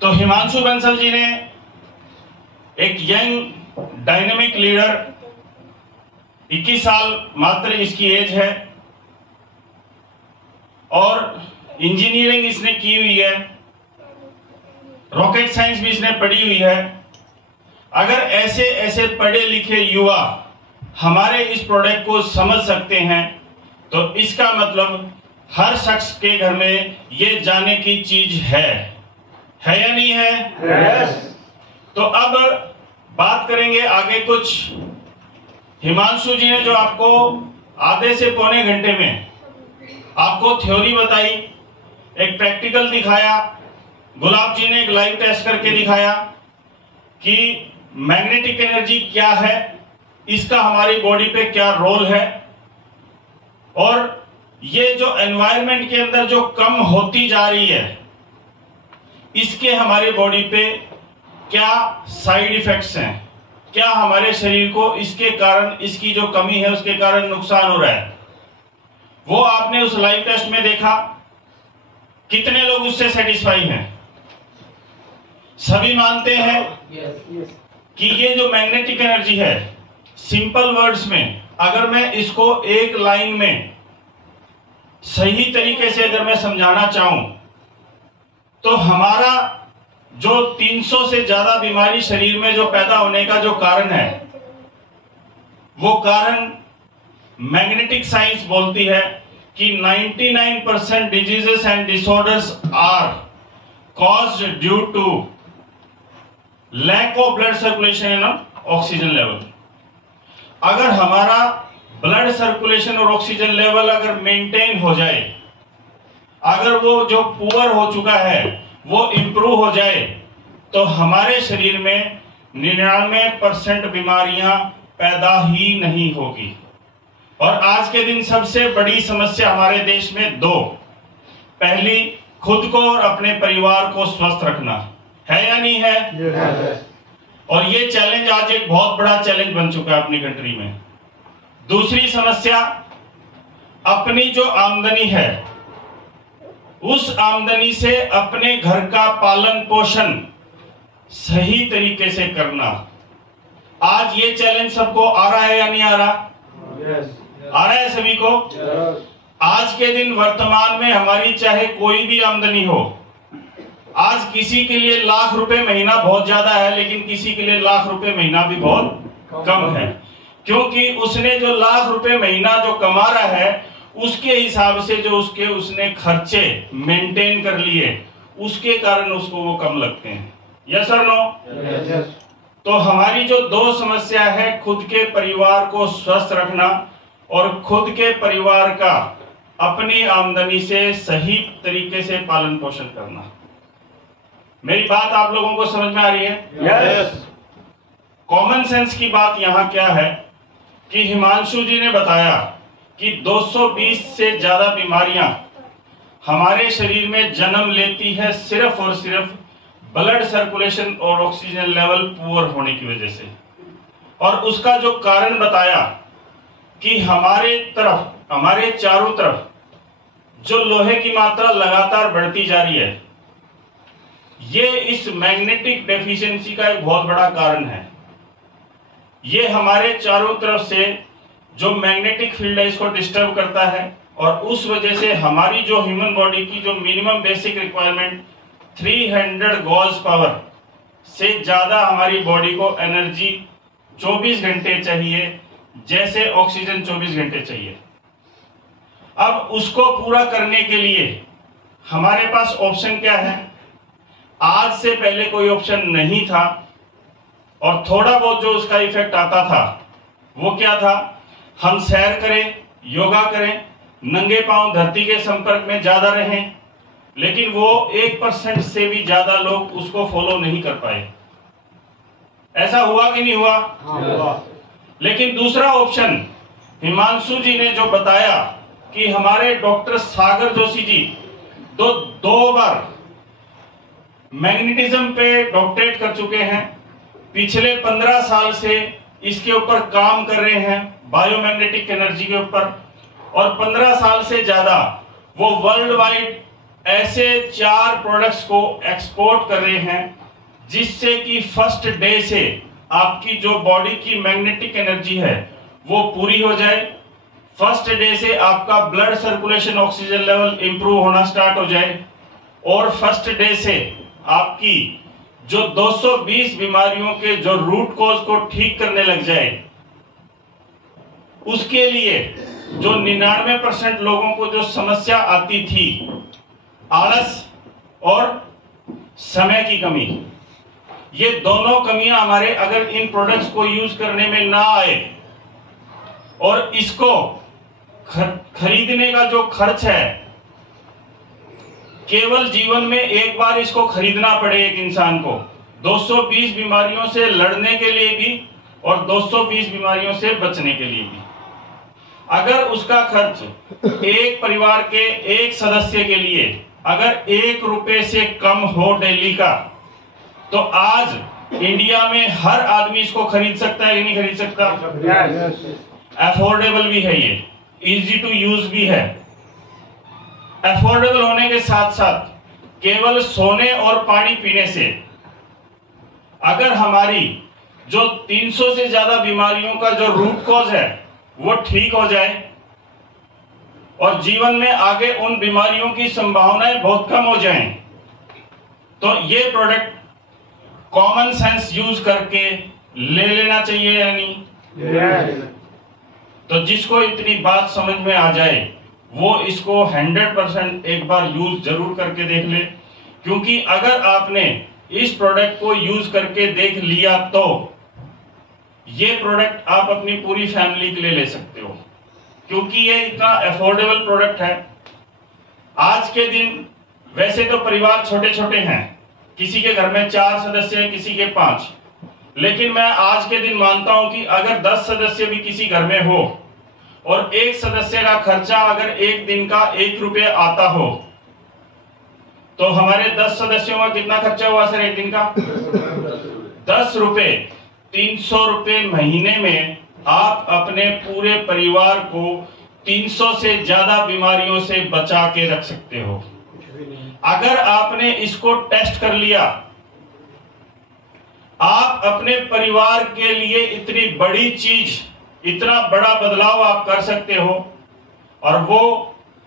तो हिमांशु बंसल जी ने एक यंग डायनेमिक लीडर, 21 साल मात्र इसकी एज है और इंजीनियरिंग इसने की हुई है, रॉकेट साइंस भी इसने पढ़ी हुई है। अगर ऐसे ऐसे पढ़े लिखे युवा हमारे इस प्रोडक्ट को समझ सकते हैं तो इसका मतलब हर शख्स के घर में ये जाने की चीज है या नहीं है? Yes. तो अब बात करेंगे आगे कुछ। हिमांशु जी ने जो आपको आधे से पौने घंटे में आपको थ्योरी बताई, एक प्रैक्टिकल दिखाया, गुलाब जी ने एक लाइव टेस्ट करके दिखाया कि मैग्नेटिक एनर्जी क्या है, इसका हमारी बॉडी पे क्या रोल है, और ये जो एनवायरनमेंट के अंदर जो कम होती जा रही है इसके हमारी बॉडी पे क्या साइड इफेक्ट्स हैं, क्या हमारे शरीर को इसके कारण, इसकी जो कमी है उसके कारण नुकसान हो रहा है। वो आपने उस लाइव टेस्ट में देखा। कितने लोग उससे सेटिस्फाई हैं? सभी मानते हैं कि ये जो मैग्नेटिक एनर्जी है, सिंपल वर्ड्स में अगर मैं इसको एक लाइन में सही तरीके से अगर मैं समझाना चाहूं तो हमारा जो 300 से ज्यादा बीमारी शरीर में जो पैदा होने का जो कारण है, वो कारण मैग्नेटिक साइंस बोलती है कि 99% diseases and disorders are caused due to lack of blood circulation and oxygen level. अगर हमारा ब्लड सर्कुलेशन और ऑक्सीजन लेवल अगर मेंटेन हो जाए, अगर वो जो पुअर हो चुका है वो इंप्रूव हो जाए, तो हमारे शरीर में 99% बीमारियां पैदा ही नहीं होगी। और आज के दिन सबसे बड़ी समस्या हमारे देश में दो, पहली खुद को और अपने परिवार को स्वस्थ रखना है या नहीं है? और ये चैलेंज आज एक बहुत बड़ा चैलेंज बन चुका है अपनी कंट्री में। दूसरी समस्या, अपनी जो आमदनी है उस आमदनी से अपने घर का पालन पोषण सही तरीके से करना। आज ये चैलेंज सबको आ रहा है या नहीं आ रहा? आ रहा है सभी को। आज के दिन वर्तमान में हमारी चाहे कोई भी आमदनी हो, आज किसी के लिए लाख रुपए महीना बहुत ज्यादा है, लेकिन किसी के लिए लाख रुपए महीना भी बहुत कम है, क्योंकि उसने जो लाख रुपए महीना जो कमा रहा है उसके हिसाब से जो उसने खर्चे मेंटेन कर लिए, उसके कारण उसको वो कम लगते हैं। यस और नो? तो हमारी जो दो समस्या है, खुद के परिवार को स्वस्थ रखना और खुद के परिवार का अपनी आमदनी से सही तरीके से पालन पोषण करना। मेरी बात आप लोगों को समझ में आ रही है? यस। कॉमन सेंस की बात यहां क्या है कि हिमांशु जी ने बताया कि 220 से ज्यादा बीमारियां हमारे शरीर में जन्म लेती है सिर्फ और सिर्फ ब्लड सर्कुलेशन और ऑक्सीजन लेवल पुअर होने की वजह से। और उसका जो कारण बताया कि हमारे तरफ, हमारे चारों तरफ जो लोहे की मात्रा लगातार बढ़ती जा रही है, ये इस मैग्नेटिक डेफिशिएंसी का एक बहुत बड़ा कारण है। ये हमारे चारों तरफ से जो मैग्नेटिक फील्ड है इसको डिस्टर्ब करता है, और उस वजह से हमारी जो ह्यूमन बॉडी की जो minimum basic requirement 300 Gauss power से ज्यादा हमारी बॉडी को एनर्जी 24 घंटे चाहिए, जैसे ऑक्सीजन 24 घंटे चाहिए। अब उसको पूरा करने के लिए हमारे पास ऑप्शन क्या है? आज से पहले कोई ऑप्शन नहीं था, और थोड़ा बहुत जो उसका इफेक्ट आता था वो क्या था? हम सैर करें, योगा करें, नंगे पांव धरती के संपर्क में ज्यादा रहें, लेकिन वो 1% से भी ज्यादा लोग उसको फॉलो नहीं कर पाए। ऐसा हुआ कि नहीं हुआ? हुआ। लेकिन दूसरा ऑप्शन हिमांशु जी ने जो बताया कि हमारे डॉक्टर सागर जोशी जी दो बार मैग्नेटिज्म पे डॉक्टरेट कर चुके हैं, पिछले 15 साल से इसके ऊपर काम कर रहे हैं, बायोमैग्नेटिक एनर्जी के ऊपर, और 15 साल से ज्यादा वो वर्ल्ड वाइड ऐसे 4 प्रोडक्ट्स को एक्सपोर्ट कर रहे हैं जिससे कि फर्स्ट डे से आपकी जो बॉडी की मैग्नेटिक एनर्जी है वो पूरी हो जाए। फर्स्ट डे से आपका blood circulation oxygen level improve होना स्टार्ट हो जाए और फर्स्ट डे से आपकी जो 220 बीमारियों के जो रूट कॉज को ठीक करने लग जाए। उसके लिए जो 99% लोगों को जो समस्या आती थी, आलस और समय की कमी, ये दोनों कमियां हमारे अगर इन प्रोडक्ट्स को यूज करने में ना आए और इसको खरीदने का जो खर्च है, केवल जीवन में एक बार इसको खरीदना पड़े एक इंसान को 220 बीमारियों से लड़ने के लिए भी और 220 बीमारियों से बचने के लिए भी, अगर उसका खर्च एक परिवार के एक सदस्य के लिए अगर 1 रुपए से कम हो डेली का, तो आज इंडिया में हर आदमी इसको खरीद सकता है या नहीं खरीद सकता? अफोर्डेबल भी है, ये इजी टू यूज भी है। अफोर्डेबल होने के साथ साथ केवल सोने और पानी पीने से अगर हमारी जो 300 से ज्यादा बीमारियों का जो रूट कॉज है वो ठीक हो जाए और जीवन में आगे उन बीमारियों की संभावनाएं बहुत कम हो जाएं, तो ये प्रोडक्ट कॉमन सेंस यूज करके ले लेना चाहिए या नहीं? तो जिसको इतनी बात समझ में आ जाए वो इसको 100% एक बार यूज जरूर करके देख ले, क्योंकि अगर आपने इस प्रोडक्ट को यूज करके देख लिया तो ये प्रोडक्ट आप अपनी पूरी फैमिली के लिए ले सकते हो, क्योंकि ये इतना अफोर्डेबल प्रोडक्ट है। आज के दिन वैसे तो परिवार छोटे छोटे हैं, किसी के घर में 4 सदस्य हैं, किसी के 5, लेकिन मैं आज के दिन मानता हूं कि अगर 10 सदस्य भी किसी घर में हो और एक सदस्य का खर्चा अगर एक दिन का 1 रुपये आता हो, तो हमारे 10 सदस्यों का कितना खर्चा हुआ सर एक दिन का? 10 रुपए, 300 रुपए महीने में आप अपने पूरे परिवार को 300 से ज्यादा बीमारियों से बचा के रख सकते हो। अगर आपने इसको टेस्ट कर लिया, आप अपने परिवार के लिए इतनी बड़ी चीज, इतना बड़ा बदलाव आप कर सकते हो, और वो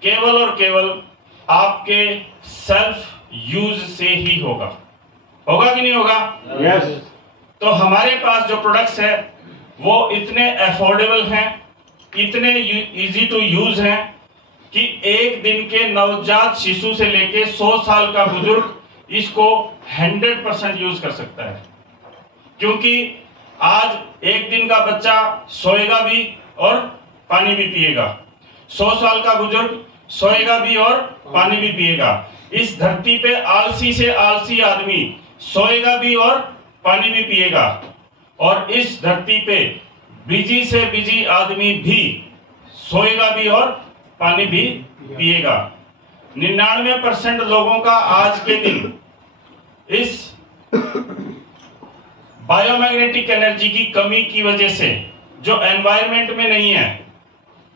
केवल और केवल आपके सेल्फ यूज से ही होगा। होगा कि नहीं होगा? यस। तो हमारे पास जो प्रोडक्ट्स है वो इतने अफोर्डेबल हैं, इतने इजी टू यूज हैं कि एक दिन के नवजात शिशु से लेके 100 साल का बुजुर्ग इसको 100% यूज कर सकता है, क्योंकि आज एक दिन का बच्चा सोएगा भी और पानी भी पिएगा, 100 साल का बुजुर्ग सोएगा भी और पानी भी पिएगा। इस धरती पे आलसी से आलसी आदमी सोएगा भी और पानी भी पिएगा, और इस धरती पे बिजी से बिजी आदमी भी सोएगा भी और पानी भी पिएगा। 99% लोगों का आज के दिन इस बायोमैग्नेटिक एनर्जी की कमी की वजह से जो एनवायरनमेंट में नहीं है,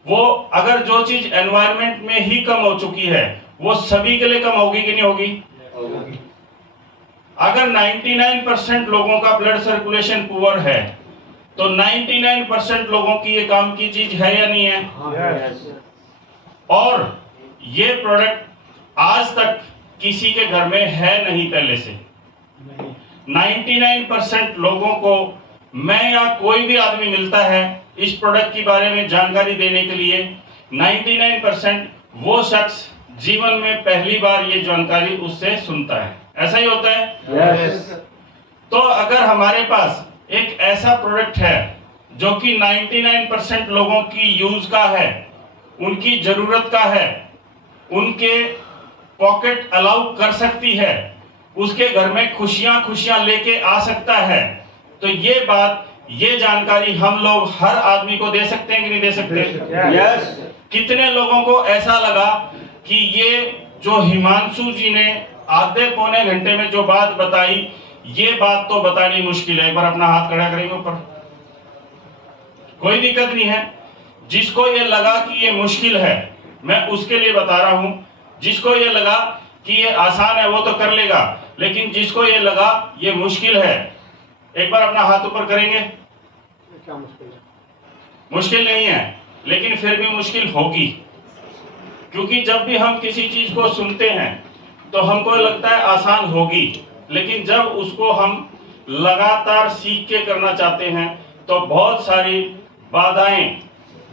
वो अगर जो चीज एनवायरनमेंट में ही कम हो चुकी है वो सभी के लिए कम होगी कि नहीं होगी? अगर 99% लोगों का ब्लड सर्कुलेशन पुअर है तो 99% लोगों की ये काम की चीज है या नहीं है? और ये प्रोडक्ट आज तक किसी के घर में है नहीं पहले से। 99% लोगों को मैं या कोई भी आदमी मिलता है इस प्रोडक्ट के बारे में जानकारी देने के लिए, 99% वो शख्स जीवन में पहली बार ये जानकारी उससे सुनता है। ऐसा ही होता है? यस। तो अगर हमारे पास एक ऐसा प्रोडक्ट है जो कि 99% लोगों की यूज का है, उनकी जरूरत का है, उनके पॉकेट अलाउ कर सकती है, उसके घर में खुशियां खुशियां लेके आ सकता है, तो ये बात, ये जानकारी हम लोग हर आदमी को दे सकते हैं कि नहीं दे सकते? यस। कितने लोगों को ऐसा लगा कि ये जो हिमांशु जी ने आधे पौने घंटे में जो बात बताई, ये बात तो बतानी मुश्किल है? एक बार अपना हाथ खड़ा करेंगे ऊपर। कोई दिक्कत नहीं है। जिसको ये लगा कि ये मुश्किल है, मैं उसके लिए बता रहा हूं। जिसको ये लगा कि ये आसान है वो तो कर लेगा, लेकिन जिसको ये लगा ये मुश्किल है, एक बार अपना हाथ ऊपर करेंगे। क्या मुश्किल है? मुश्किल नहीं है, लेकिन फिर भी मुश्किल होगी, क्योंकि जब भी हम किसी चीज को सुनते हैं तो हमको लगता है आसान होगी, लेकिन जब उसको हम लगातार सीख के करना चाहते हैं तो बहुत सारी बाधाएं,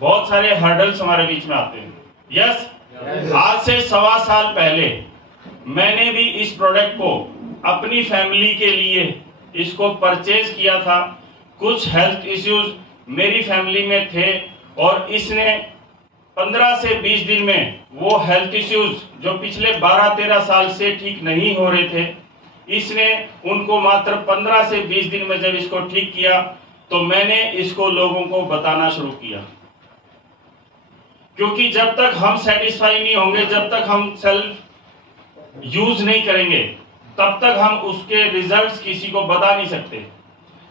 बहुत सारे हर्डल्स हमारे बीच में आते हैं। यस, आज से 1.25 साल पहले मैंने भी इस प्रोडक्ट को अपनी फैमिली के लिए इसको परचेज किया था। कुछ हेल्थ इश्यूज मेरी फैमिली में थे और इसने 15 से 20 दिन में वो हेल्थ इश्यूज जो पिछले 12-13 साल से ठीक नहीं हो रहे थे, इसने उनको मात्र 15 से 20 दिन में जब इसको ठीक किया तो मैंने इसको लोगों को बताना शुरू किया। क्योंकि जब तक हम सेटिस्फाई नहीं होंगे, जब तक हम सेल्फ यूज नहीं करेंगे, तब तक हम उसके रिजल्ट्स किसी को बता नहीं सकते।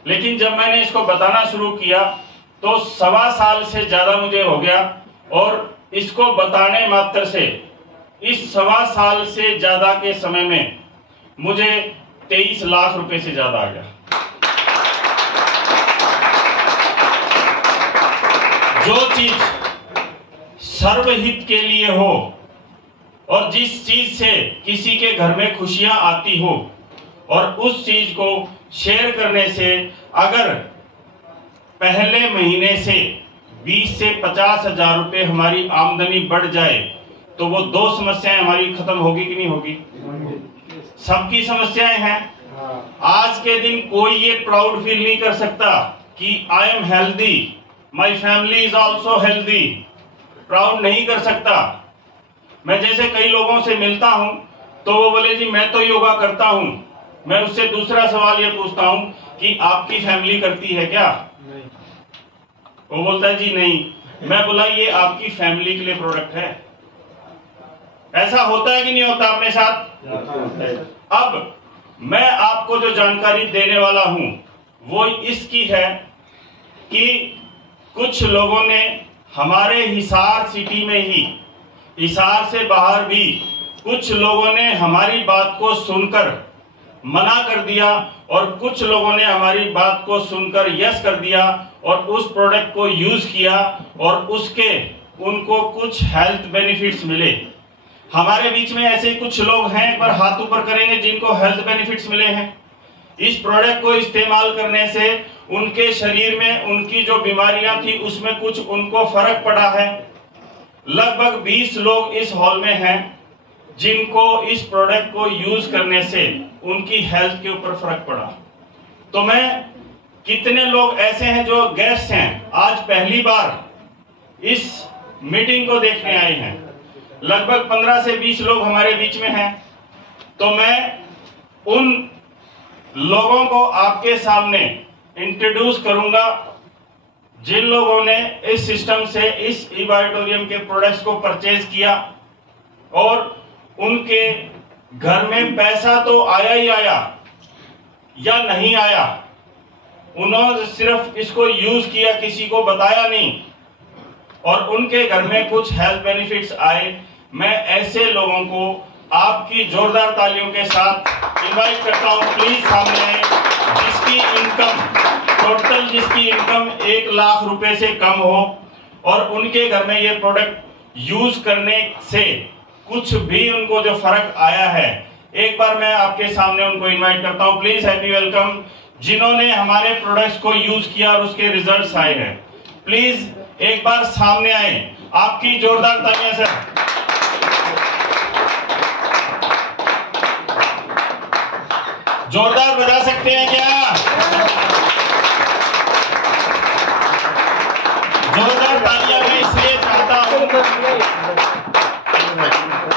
लेकिन जब मैंने इसको बताना शुरू किया तो 1.25 साल से ज्यादा मुझे हो गया और इसको बताने मात्र से इस 1.25 साल से ज्यादा के समय में मुझे 23 लाख रुपए से ज्यादा आ गया। जो चीज सर्वहित के लिए हो और जिस चीज से किसी के घर में खुशियां आती हो और उस चीज को शेयर करने से अगर पहले महीने से 20 से 50 हजार रुपए हमारी आमदनी बढ़ जाए तो वो 2 समस्याएं हमारी खत्म होगी कि नहीं होगी? सबकी समस्याएं हैं। आज के दिन कोई ये प्राउड फील नहीं कर सकता कि I am healthy, my family is also healthy. Proud नहीं कर सकता। मैं जैसे कई लोगों से मिलता हूं तो वो बोले जी मैं तो योगा करता हूं। मैं उससे दूसरा सवाल ये पूछता हूं कि आपकी फैमिली करती है क्या? नहीं। वो बोलता है जी नहीं। मैं बोला ये आपकी फैमिली के लिए प्रोडक्ट है। ऐसा होता है कि नहीं होता अपने साथ? अब मैं आपको जो जानकारी देने वाला हूं वो इसकी है कि कुछ लोगों ने हमारे हिसार सिटी में ही, हिसार से बाहर भी कुछ लोगों ने हमारी बात को सुनकर मना कर दिया और कुछ लोगों ने हमारी बात को सुनकर यस कर दिया और उस प्रोडक्ट को यूज किया और उसके उनको कुछ हेल्थ बेनिफिट्स मिले। हमारे बीच में ऐसे कुछ लोग हैं, एक बार हाथ ऊपर करेंगे जिनको हेल्थ बेनिफिट्स मिले हैं। इस प्रोडक्ट को इस्तेमाल करने से उनके शरीर में उनकी जो बीमारियां थी उसमें कुछ उनको फर्क पड़ा है। लगभग 20 लोग इस हॉल में हैं जिनको इस प्रोडक्ट को यूज करने से उनकी हेल्थ के ऊपर फर्क पड़ा। तो मैं कितने लोग ऐसे हैं जो गेस्ट हैं, आज पहली बार इस मीटिंग को देखने आए हैं? लगभग 15 से 20 लोग हमारे बीच में हैं। तो मैं उन लोगों को आपके सामने इंट्रोड्यूस करूंगा जिन लोगों ने इस सिस्टम से इस ईवाइटोरियम के प्रोडक्ट्स को परचेज किया और उनके घर में पैसा तो आया ही आया या नहीं आया, उन्होंने सिर्फ इसको यूज किया, किसी को बताया नहीं और उनके घर में कुछ हेल्थ बेनिफिट्स आए। मैं ऐसे लोगों को आपकी जोरदार तालियों के साथ इनवाइट करता हूं, प्लीज सामने आए। जिसकी इनकम 1 लाख रुपए से कम हो और उनके घर में ये प्रोडक्ट यूज करने से कुछ भी उनको जो फर्क आया है, एक बार मैं आपके सामने उनको इनवाइट करता हूं। प्लीज हैप्पी वेलकम जिन्होंने हमारे प्रोडक्ट्स को यूज किया और उसके रिजल्ट्स आए हैं। प्लीज एक बार सामने आए, आपकी जोरदार तालियां से। जोरदार बजा सकते हैं क्या? जोरदार तालियां मैं इसलिए चाहता हूं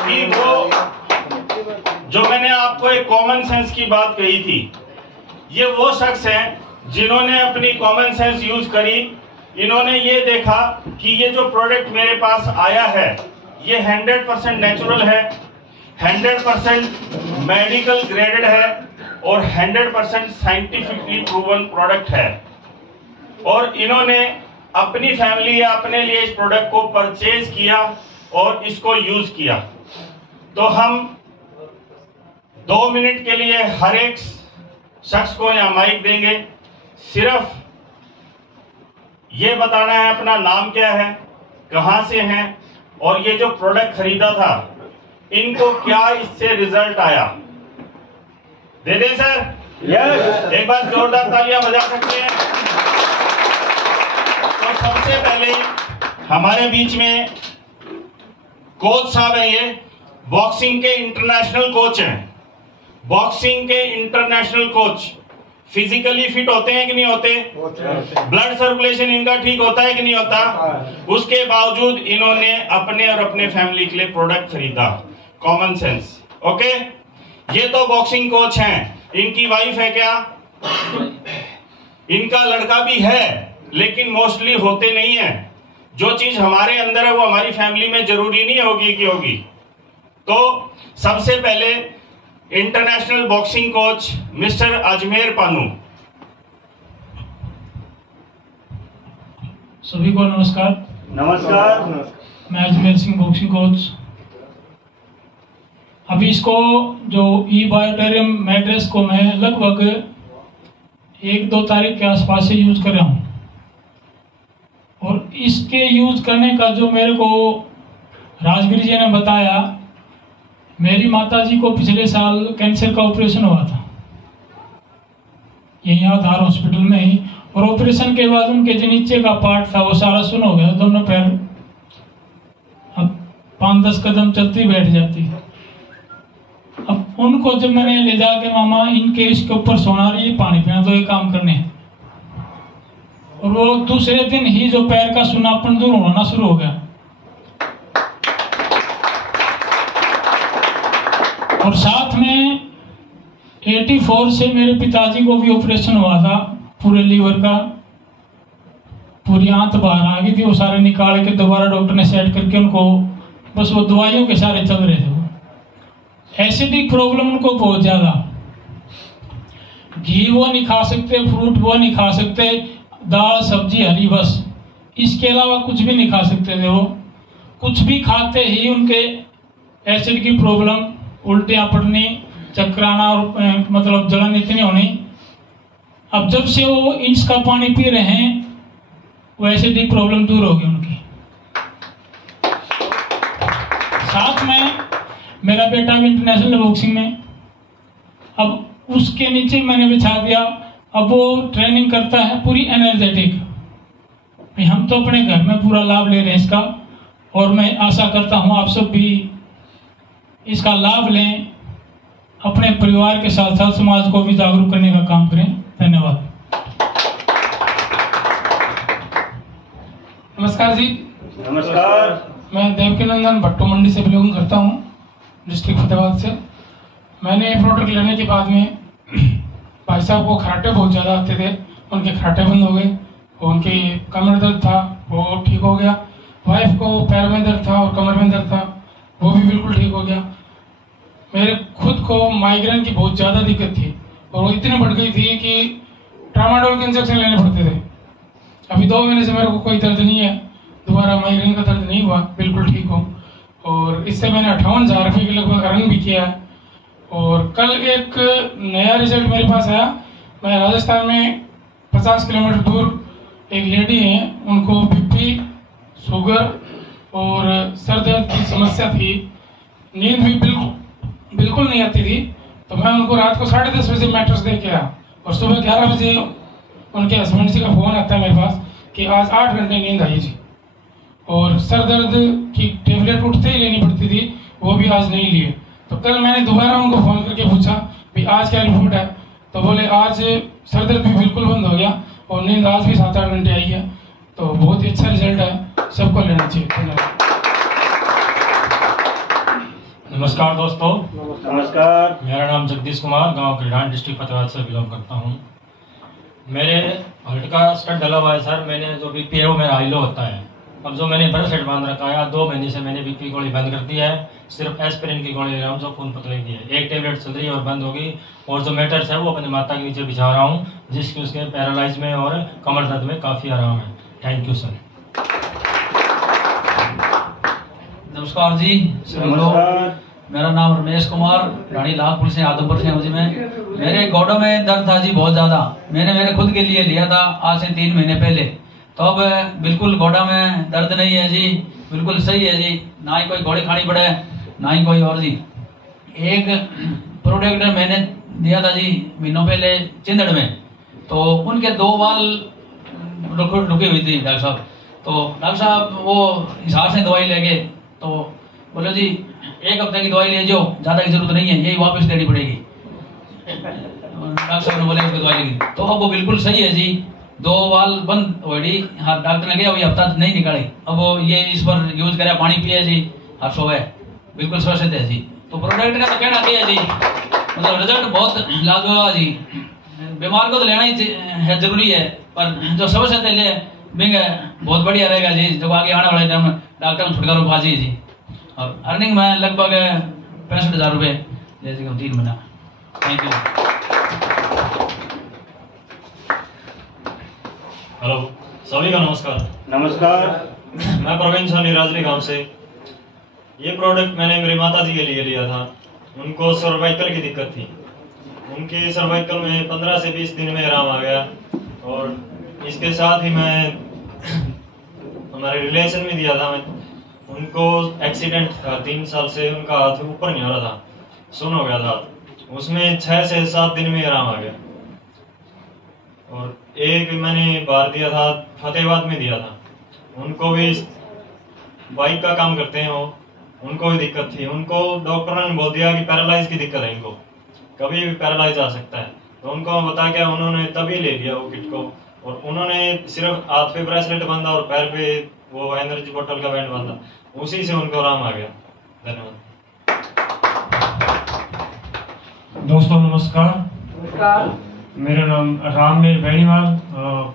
कि वो जो मैंने आपको एक कॉमन सेंस की बात कही थी, ये वो शख्स हैं जिन्होंने अपनी कॉमन सेंस यूज करी। इन्होंने ये देखा कि ये जो प्रोडक्ट मेरे पास आया है ये 100% नेचुरल है, 100% मेडिकल ग्रेडेड है और 100% साइंटिफिकली प्रूवन प्रोडक्ट है। और इन्होंने अपनी फैमिली या अपने लिए इस प्रोडक्ट को परचेज किया और इसको यूज किया। तो हम 2 मिनट के लिए हर एक शख्स को यहाँ माइक देंगे। सिर्फ ये बताना है अपना नाम क्या है, कहाँ से हैं और ये जो प्रोडक्ट खरीदा था इनको क्या इससे रिजल्ट आया। दे दें सर? यस। एक बार जोरदार तालियां बजा सकते हैं। तो सबसे पहले हमारे बीच में कोच साहब हैं, ये बॉक्सिंग के इंटरनेशनल कोच हैं। बॉक्सिंग के इंटरनेशनल कोच फिजिकली फिट होते हैं कि नहीं होते? ब्लड सर्कुलेशन इनका ठीक होता है कि नहीं होता? उसके बावजूद इन्होंने अपने और अपने फैमिली के लिए प्रोडक्ट खरीदा। Common sense. ओके, ये तो बॉक्सिंग कोच हैं। इनकी वाइफ है क्या? इनका लड़का भी है, लेकिन मोस्टली होते नहीं है। जो चीज हमारे अंदर है वो हमारी फैमिली में जरूरी नहीं होगी कि होगी। तो सबसे पहले international boxing coach mister Ajmer Panu. सभी को नमस्कार। नमस्कार। मैं अजमेर सिंह बॉक्सिंग कोच। अभी इसको जो ई बायोटेरियम मैट्रेस को मैं लगभग 1-2 तारीख के आसपास से यूज कर रहा हूँ और इसके यूज करने का जो मेरे को राजवीर जी ने बताया, मेरी माताजी को पिछले साल कैंसर का ऑपरेशन हुआ था यहीं आधार हॉस्पिटल में ही, और ऑपरेशन के बाद उनके जो नीचे का पार्ट था वो सारा सुन हो गया। दोनों पैर अब 5-10 कदम चलती बैठ जाती। अब उनको जब मैंने ले जाके मामा इनके इसके ऊपर सोना रही है, पानी पीना, तो ये काम करने हैं, और वो दूसरे दिन ही जो पैर का सुनापन दूर होना शुरू हो गया। और साथ में 84 से मेरे पिताजी को भी ऑपरेशन हुआ था, पूरे लीवर का, पूरी आंत बाहर आ गई थी। वो सारे निकाल के दोबारा डॉक्टर ने सेट करके उनको बस वो दवाइयों के सारे चल रहे थे। वो एसिडिक प्रॉब्लम उनको बहुत ज्यादा, घी वो नहीं खा सकते, फ्रूट वो नहीं खा सकते, दाल सब्जी हरी, बस इसके अलावा कुछ भी नहीं खा सकते थे। वो कुछ भी खाते ही उनके एसिड की प्रॉब्लम, उल्टियां पड़नी, चक्कर आना और मतलब जलन इतनी होनी। अब जब से वो इंच का पानी पी रहे हैं वो एसिडिक प्रॉब्लम दूर हो गई उनकी। साथ में मेरा बेटा भी इंटरनेशनल बॉक्सिंग में, अब उसके नीचे मैंने बिछा दिया। अब वो ट्रेनिंग करता है पूरी एनर्जेटिक। हम तो अपने घर में पूरा लाभ ले रहे हैं इसका, और मैं आशा करता हूं आप सब भी इसका लाभ लें, अपने परिवार के साथ साथ समाज को भी जागरूक करने का काम करें। धन्यवाद। नमस्कार जी। नमस्कार। मैं देवकीनंदन भट्टू मंडी से बिलोंग करता हूँ, डिस्ट्रिक्ट फतेहाबाद से। मैंने ये प्रोडक्ट लेने के बाद में भाई साहब को खराटे बहुत ज़्यादा आते थे, उनके खराटे बंद हो गए, उनके कमर दर्द था वो ठीक हो गया। वाइफ को पैर में दर्द था और कमर में दर्द था, वो भी बिल्कुल ठीक हो गया। मेरे खुद को माइग्रेन की बहुत ज़्यादा दिक्कत थी और वो इतनी बढ़ गई थी कि ट्रामाडोल के इंजेक्शन लेने पड़ते थे। अभी 2 महीने से मेरे को कोई दर्द नहीं है, दोबारा माइग्रेन का दर्द नहीं हुआ, बिल्कुल ठीक हो। और इससे मैंने 58,000 रुपये के लगभग अर्न भी किया है। और कल एक नया रिजल्ट मेरे पास आया। मैं राजस्थान में 50 किलोमीटर दूर एक लेडी हैं, उनको बीपी, शुगर और सर दर्द की समस्या थी, नींद भी बिल्कुल नहीं आती थी। तो मैं उनको रात को 10:30 बजे मैट्रेस दे के आया और सुबह 11 बजे उनके हस्बैंड जी का फोन आता है मेरे पास कि आज 8 घंटे नींद आई जी, और सर दर्द की टेबलेट उठते ही लेनी पड़ती थी, वो भी आज नहीं लिए। तो कल मैंने दोबारा उनको फोन करके पूछा भी आज क्या रिपोर्ट है, तो बोले आज सर दर्द भी बिल्कुल बंद हो गया और नींद आज भी 7-8 घंटे आई है। तो बहुत ही अच्छा रिजल्ट है, सबको लेना चाहिए। धन्यवाद। नमस्कार दोस्तों। नमस्कार। मेरा नाम जगदीश कुमार, गांव किरडान, डिस्ट्रिक्ट फतेहाबाद से बिलोंग करता हूं। मेरे हार्ट का स्टड डला हुआ है सर। मैंने जो बीपी है वो मेरा हाई लो होता है। अब जो मैंने ब्रेसलेट बांध रखा है, 2 महीने से मैंने बीपी गोली बंद कर दी है। सिर्फ एस्पिरिन की गोली ले रहा हूँ जो खून पतले की है। 1 टेबलेट चल रही है और बंद होगी। और जो मैटर्स है वो अपनी माता के नीचे बिछा रहा हूँ, जिसकी उसके पैरालाइज में और कमर दर्द में काफ़ी आराम है। Thank you sir. नमस्कार जी सभी को। मेरा नाम रमेश कुमार, रानी लालपुर से, आदमपुर से जी। मेरे गोडों में दर्द था जी बहुत ज़्यादा। मैंने मेरे खुद के लिए लिया था आज से 3 महीने पहले, तो अब बिल्कुल गोडा में दर्द नहीं है जी, बिल्कुल सही है जी, ना ही कोई गोली खानी पड़े ना ही कोई और जी। एक प्रोडक्ट मैंने दिया था जी महीनों पहले चिंदड़ में, तो उनके 2 बाल रुकी हुई थी डॉक्टर साहब। तो डॉक्टर साहब वो हिसाब से दवाई लेके तो बोले जी 1 हफ्ते की दवाई ले जाओ, ज़्यादा की जरूरत नहीं है, यही वापस देनी पड़ेगी। डॉक्टर साहब ने बोले उसको दवाई लेगी, तो अब वो बिल्कुल सही है जी। 2 बाल बंद ऑलरेडी, हाँ डॉक्टर ने कहा वही हफ्ता नहीं निकाली, अब वो ये इस पर यूज करे, पानी पिए जी, हर सुबह बिल्कुल सुरक्षित है जी। तो प्रोडक्ट का तो कहना चाहिए जी, मतलब रिजल्ट बहुत लाजवाब जी। बीमार को तो लेना ही है, जरूरी है, पर जो सुरक्षित है ले बिंग बहुत बढ़िया रहेगा जी, जो आगे आने वाले टाइम डॉक्टर में छुटकारा पा जी। और अर्निंग में लगभग 65,000 रुपये ले सकता हूँ 3 महीना। Thank you. हेलो सभी का नमस्कार। नमस्कार। मैं प्रवीण सोनी राजरी गांव से। ये प्रोडक्ट मैंने मेरी माता जी के लिए लिया था। उनको सर्वाइकल की दिक्कत थी, उनके सर्वाइकल में 15 से 20 दिन में आराम आ गया। और इसके साथ ही मैं हमारे रिलेशन में दिया था। मैं उनको एक्सीडेंट था, 3 साल से उनका हाथ ऊपर नहीं हो रहा था, सुन हो गया था, उसमें 6 से 7 दिन में आराम आ गया। और एक मैंने बाहर दिया था, फतेहाबाद में दिया था, उनको भी बाइक का काम करते हैं वो, उनको भी दिक्कत थी। उनको डॉक्टर ने बोल दिया कि पैरालाइज की दिक्कत है, इनको कभी भी पैरालाइज आ सकता है। तो उनको बता के उन्होंने तभी ले लिया वो किट को, और उन्होंने सिर्फ हाथ पे ब्रेसलेट बांधा और पैर पे वो एनर्जी बोतल का बैंड बांधा, उसी से उनको आराम आ गया। धन्यवाद। दोस्तों नमस्कार। नमस्कार। मेरा नाम रामवीर बेनीवाल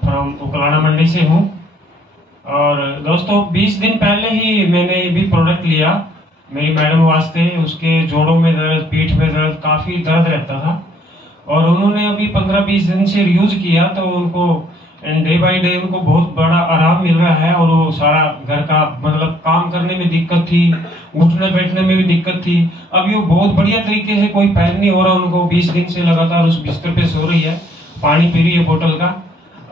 फ्रॉम उकलाना मंडी से हूँ। और दोस्तों 20 दिन पहले ही मैंने ये भी प्रोडक्ट लिया मेरी मैडम वास्ते। उसके जोड़ों में दर्द, पीठ में दर्द, काफ़ी दर्द रहता था, और उन्होंने अभी 15-20 दिन से यूज किया, तो उनको डे बाय डे उनको बहुत बड़ा आराम मिल रहा है। और वो सारा घर का मतलब काम करने में दिक्कत थी, उठने बैठने में भी दिक्कत थी, अब ये बहुत बढ़िया तरीके से कोई पैर नहीं हो रहा उनको। 20 दिन से लगातार उस बिस्तर पे सो रही है, पानी पी रही है बोतल का,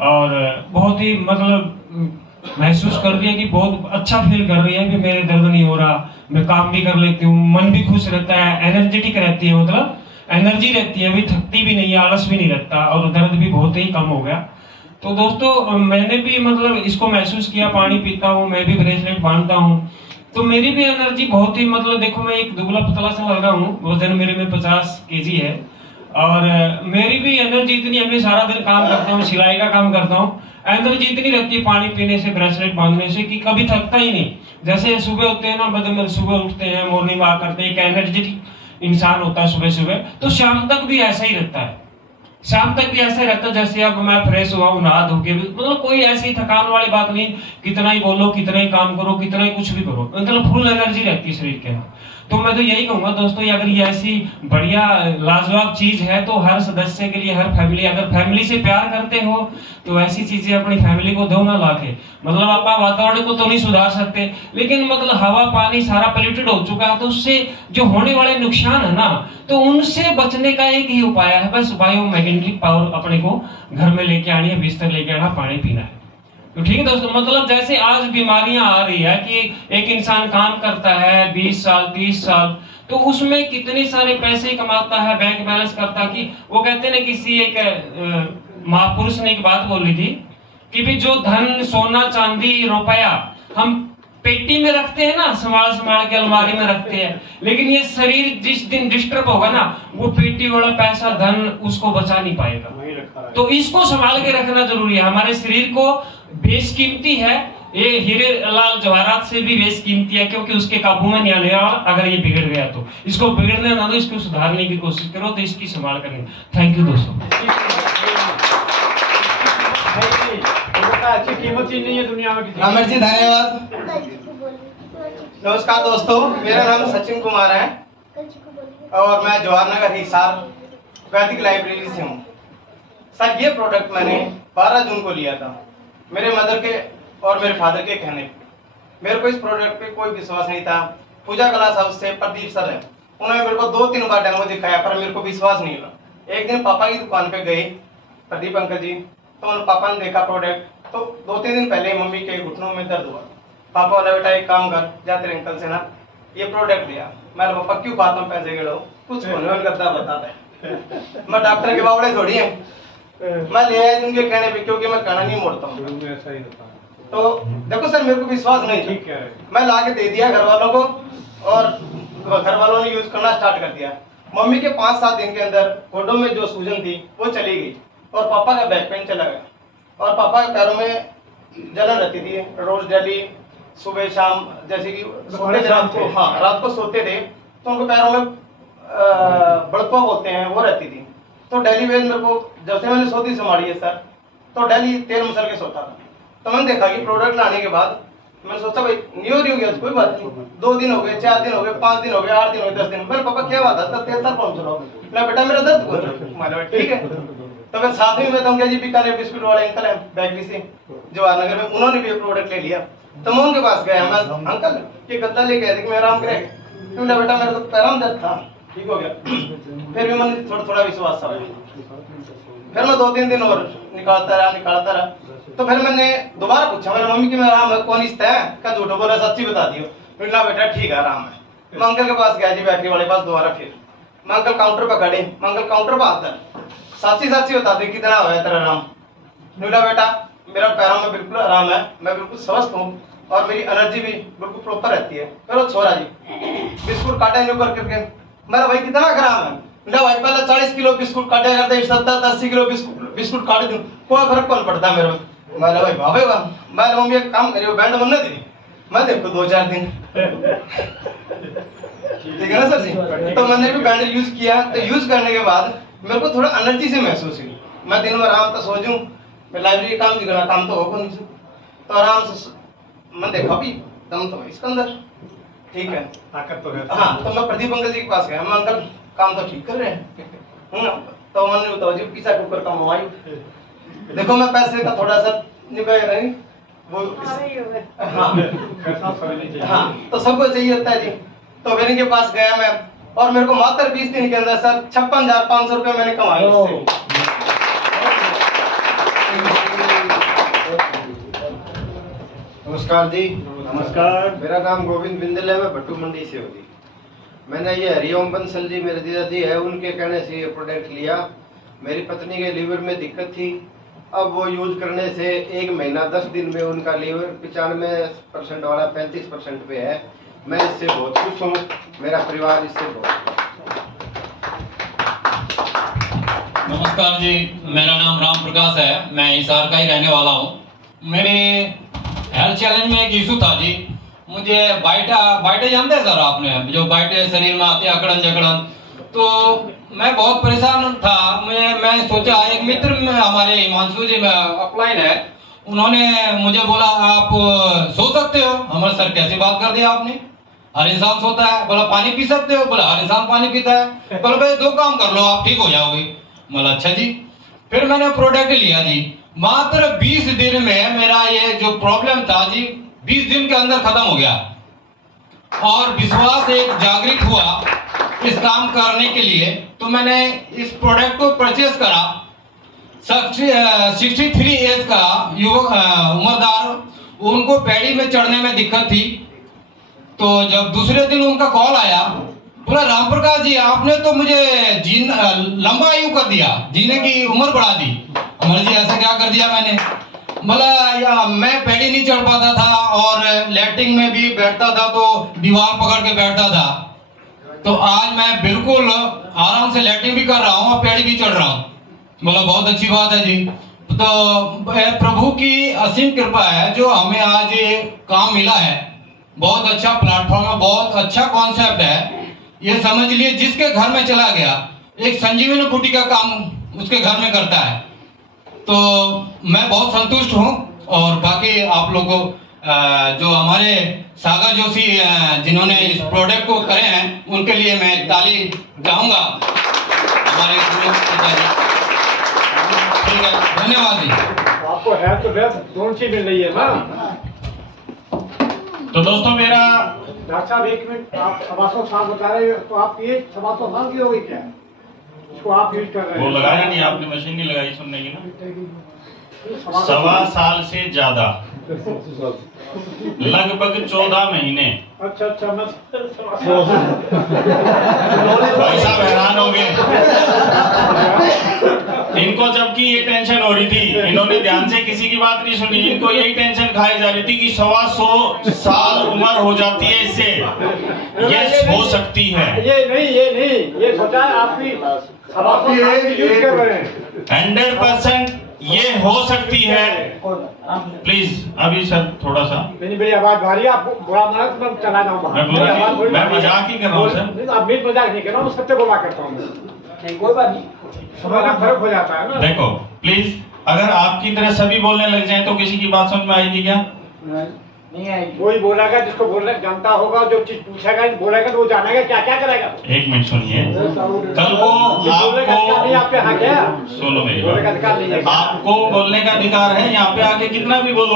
और बहुत ही मतलब महसूस कर रही है कि बहुत अच्छा फील कर रही है कि मेरे दर्द नहीं हो रहा, मैं काम भी कर लेती हूँ, मन भी खुश रहता है, एनर्जेटिक रहती है, मतलब एनर्जी रहती है, अभी थकती भी नहीं है, आलस भी नहीं रहता, और दर्द भी बहुत ही कम हो गया। तो दोस्तों मैंने भी मतलब इसको महसूस किया, पानी पीता हूँ, मैं भी ब्रेसलेट बांधता हूँ, तो मेरी भी एनर्जी बहुत ही मतलब देखो मैं एक दुबला पतला सा लगा हूँ, वजन मेरे में 50 kg है, और मेरी भी एनर्जी इतनी है, मैं सारा दिन काम करता हूँ, सिलाई का काम करता हूँ, एनर्जी इतनी रहती है पानी पीने से, ब्रेसलेट बांधने से, कि कभी थकता ही नहीं। जैसे सुबह होते हैं ना, बदल सुबह उठते हैं, मॉर्निंग वॉक करते हैं, एक एनर्जेटिक इंसान होता है सुबह सुबह, तो शाम तक भी ऐसा ही रहता है, शाम तक भी ऐसा रहता है जैसे अब मैं फ्रेश हुआ हूँ, नहा धो के, मतलब कोई ऐसी थकान वाली बात नहीं, कितना ही बोलो, कितना ही काम करो, कितना ही कुछ भी करो, मतलब फुल एनर्जी रहती है शरीर के अंदर। तो मैं तो यही कहूंगा दोस्तों, अगर ये ऐसी बढ़िया लाजवाब चीज है तो हर सदस्य के लिए, हर फैमिली, अगर फैमिली से प्यार करते हो तो ऐसी चीजें अपनी फैमिली को दो ना लाके। मतलब आप वातावरण को तो नहीं सुधार सकते, लेकिन मतलब हवा पानी सारा पोल्यूटेड हो चुका है, तो उससे जो होने वाले नुकसान है ना, तो उनसे बचने का एक ही उपाय है, बस बायोमैग्नेटिक पावर अपने को घर में लेके आनी है, बिस्तर लेके आना, पानी पीना है। तो ठीक है दोस्तों, मतलब जैसे आज बीमारियां आ रही है कि एक इंसान काम करता है 20 साल 30 साल, तो उसमें कितने सारे पैसे कमाता है, बैंक बैलेंस करता, कि वो कहते हैं किसी एक महापुरुष ने एक बात बोली थी कि भी जो धन सोना चांदी रुपया हम पेटी में रखते हैं ना, संभाल संभाल के अलमारी में रखते हैं, लेकिन ये शरीर जिस दिन डिस्टर्ब होगा ना, वो पेटी वाला पैसा धन उसको बचा नहीं पाएगा। तो इसको संभाल के रखना जरूरी है। हमारे शरीर को बेशकीमती है, ये हीरे लाल जवाहरात से भी बेशकीमती है, क्योंकि उसके काबू में नहीं आने वाला। अगर ये बिगड़ गया तो इसको बिगड़ने ना दो, इसको सुधारने की कोशिश करो, तो इसकी संभाल करेंगे। थैंक यू दोस्तों। अच्छी कीमत चीज नहीं है दुनिया में किसी। रामेश जी धन्यवाद। नमस्कार दोस्तों, मेरा नाम सचिन कुमार है और मैं जवाहरनगर हिसार वैदिक लाइब्रेरी से हूँ। सर ये प्रोडक्ट मैंने 12 जून को लिया था, मेरे मदर के और मेरे फादर के कहने पे। मेरे को इस प्रोडक्ट पे कोई विश्वास नहीं था। पूजा क्लास हाउस से प्रदीप सर है, उन्होंने मेरे को 2-3 बार डेमो दिखाया पर मेरे को विश्वास नहीं हुआ। एक दिन पापा की दुकान पे गए प्रदीप अंकल जी, तो उन्होंने पापा ने देखा प्रोडक्ट, तो 2-3 दिन पहले मम्मी के घुटनों में दर्द हुआ। पापा बोला बेटा एक काम कर, जा तेरे अंकल से ना ये प्रोडक्ट लिया। मैं पापा क्यों बात में पैसे गिरो, कुछ होने वाला गद्दा बताता है मैं डॉक्टर के बावड़े थोड़ी है, मैं ले आया उनके कहने पे, क्योंकि मैं कहना नहीं मोड़ता हूँ। तो देखो सर मेरे को विश्वास नहीं था, मैं ला के दे दिया घर वालों को और घर वालों ने यूज करना स्टार्ट कर दिया। मम्मी के 5-7 दिन के अंदर गोडों में जो सूजन थी वो चली गई और पापा का बैक पेन चला गया और पापा के पैरों में जलन रहती थी रोज डेली सुबह शाम, जैसे कि सोते थे रात को, हाँ रात को सोते थे तो उनको पैरों में बड़पा बोलते हैं वो रहती थी। तो डेली वेज मेरे को जब से मैंने सोती संभाली है सर, तो डेली तेल मसल के सोता था। तो मैंने देखा कि प्रोडक्ट लाने के बाद मैंने सोचा भाई न्यू हो गया कोई बात नहीं, 2 दिन हो गए, 4 दिन हो गए, 5 दिन हो गए, 8 दिन हो गए, 10 दिन। मेरे पापा क्या बात है तेल सर कौन चलो, मैं बेटा मेरा दर्द हो रहा है, ठीक है। तो फिर साथ में मैं जी बीकानेर बिस्कुट वाले अंकल है बेकरी से जवाहरनगर में, उन्होंने भी प्रोडक्ट ले लिया। तो मैं उनके पास गया, मैं अंकल ये गद्दा लेके आया मैं आराम करेगा, बोला बेटा मेरा तो पैरों में दर्द था, ठीक हो गया। फिर भी मैंने थोड़ा विश्वास था, फिर मैं 2-3 दिन और निकालता रहा। तो फिर मैंने दोबारा पूछा, मैंने मम्मी की मैं आराम है कौन इस्ता है क्या, झूठो बोला सच्ची बता दियो। बोला बेटा ठीक है आराम है। मैं अंकल के पास गया जी बेकरी वाले पास दोबारा, फिर मैं अंकल काउंटर पर खड़े, मैं अंकल काउंटर पर आता साची बता दे कितना हुआ तेरा आराम। बोला बेटा मेरा पैरों में बिल्कुल आराम है, मैं बिल्कुल स्वस्थ हूँ और मेरी एनर्जी भी बिल्कुल प्रॉपर रहती है। फिर वो छोरा जी बिस्कुट काटे नहीं करके, मेरा भाई कितना खराब है, मेरा भाई पहले 40 किलो बिस्कुट काटे करते, 70-80 किलो बिस्कुट काट दूं, कोई फर्क कौन पड़ता मेरे को। मैं भाई भावे वाह, मैं मम्मी एक काम करियो बैंड बनने दे, मैं देखो 2-4 दिन ठीक है ना सर जी। तो मैंने भी बैंड यूज किया, तो यूज करने के बाद मेरे को थोड़ा एनर्जी से महसूस हुई। मैं दिन में आराम से सो जाऊं, मैं लाइब्रेरी काम नहीं करना, काम तो होगा नहीं, तो आराम से मैं देखा भी दम तो इसके अंदर ठीक है, ताकत तो है। हाँ तो मैं प्रदीप अंकल जी के पास गया, मैं अंकल काम तो ठीक कर रहे हैं, तो मैंने बताओ जी पिज्जा कुकर का मोबाइल देखो, मैं पैसे का थोड़ा सा निकाल रही वो हाँ तो सबको चाहिए होता है जी। तो फिर इनके पास गया मैं और मेरे को मात्र 20 दिन के अंदर सर 56,500 रुपए मैंने कमाए इससे। नमस्कार जी। नमस्कार। मेरा नाम गोविंद बिंदल है, मैं भट्टू मंडी से हूँ जी। मैंने ये हरिओम बंसल जी मेरे दीदा जी है, उनके कहने से ये प्रोडक्ट लिया। मेरी पत्नी के लीवर में दिक्कत थी, अब वो यूज करने से 1 महीना 10 दिन में उनका लीवर 95% वाला 35% पे है। मैं इससे बहुत खुश हूँ, मेरा परिवार इससे बहुत। नमस्कार जी, मेरा नाम राम प्रकाश है, मैं हिसार का ही रहने वाला हूँ। मेरे हेल्थ चैलेंज में एक इशू था जी, मुझे बाइटे जानते हैं सर आपने, जो बाइटे शरीर में आते अकड़न जकड़न, तो मैं बहुत परेशान था। मैं सोचा एक मित्र में हमारे हिमांशु जी में अपलाइन है, उन्होंने मुझे बोला आप सो सकते हो। हमारे सर कैसी बात कर दिया आपने, हर इंसान सोता है। बोला पानी पी सकते हो, बोला हर इंसान पानी पीता है। बोला भाई 2 काम कर लो आप ठीक हो जाओगे। बोला अच्छा जी। फिर मैंने प्रोडक्ट लिया जी, मात्र 20 दिन में मेरा ये जो प्रॉब्लम था जी 20 दिन के अंदर खत्म हो गया और विश्वास एक जागृत हुआ इस काम करने के लिए। तो मैंने इस प्रोडक्ट को परचेज करा। 63 एज का युवक उम्रदार, उनको पैड़ी में चढ़ने में दिक्कत थी। तो जब दूसरे दिन उनका कॉल आया, बोला राम प्रकाश जी आपने तो मुझे लंबा आयु कर दिया, जीने की उम्र बढ़ा दी। अमर जी ऐसा क्या कर दिया मैंने? बोला मैं पैड़ी नहीं चढ़ पाता था और लैट्रिन में भी बैठता था तो दीवार पकड़ के बैठता था, तो आज मैं बिल्कुल आराम से लैट्रिन भी कर रहा हूँ और पैड़ी भी चढ़ रहा हूँ। बोला बहुत अच्छी बात है जी। तो प्रभु की असीम कृपा है जो हमें आज ये काम मिला है। बहुत अच्छा प्लेटफॉर्म है, बहुत अच्छा कॉन्सेप्ट है। ये समझ लिए जिसके घर में चला गया एक संजीवनी बूटी का काम उसके घर में करता है। तो मैं बहुत संतुष्ट हूँ और बाकी आप लोगों को जो हमारे सागर जोशी जिन्होंने इस प्रोडक्ट को करे हैं उनके लिए मैं ताली चाहूंगा। हमारे ठीक है, धन्यवाद जी। आपको है तो बेस्ट दोनों चीज मिल रही है ना। तो दोस्तों मेरा डॉक्टर साहब एक मिनट, आप 700 साल बता रहे हो तो आप ये 700 साल की हो गई क्या इसको आप यूज कर रहे वो हैं? लगाया नहीं, आपने मशीन नहीं लगाई सुनने की ना। 1.25 साल से ज्यादा, लगभग 14 महीने। अच्छा अच्छा, मैं भाई साहब हैरान हो गए। इनको जबकि ये टेंशन हो रही थी, इन्होंने ध्यान से किसी की बात नहीं सुनी। इनको यही टेंशन खाई जा रही थी कि 125 साल उम्र हो जाती है इससे, ये हो सकती है। ये सोचा है आपकी 700 यूज कर रहे हैं। 100% ये हो सकती है। प्लीज अभी सर थोड़ा सा, मेरी आवाज भारी, आप बुरा माना तो मैं चला जाऊंगा। मैं मजाक ही कर रहा हूँ सर। आप मेरी मजाक नहीं कर रहा हूँ, सत्य बोला करता हूँ। कोई बात नहीं, समझना फर्क हो जाता है ना। देखो प्लीज, अगर आपकी तरह सभी बोलने लग जाएं तो किसी की बात समझ में आएगी क्या? नहीं आएगी। वही बोलेगा जिसको बोलना जानता होगा, जो चीज पूछेगा बोलेगा तो वो जानेगा क्या क्या करेगा। एक मिनट सुनिए, कल को आपके हाँ क्या सुनो मेरी बात, आपको बोलने का अधिकार है, यहाँ पे आके कितना भी बोलो।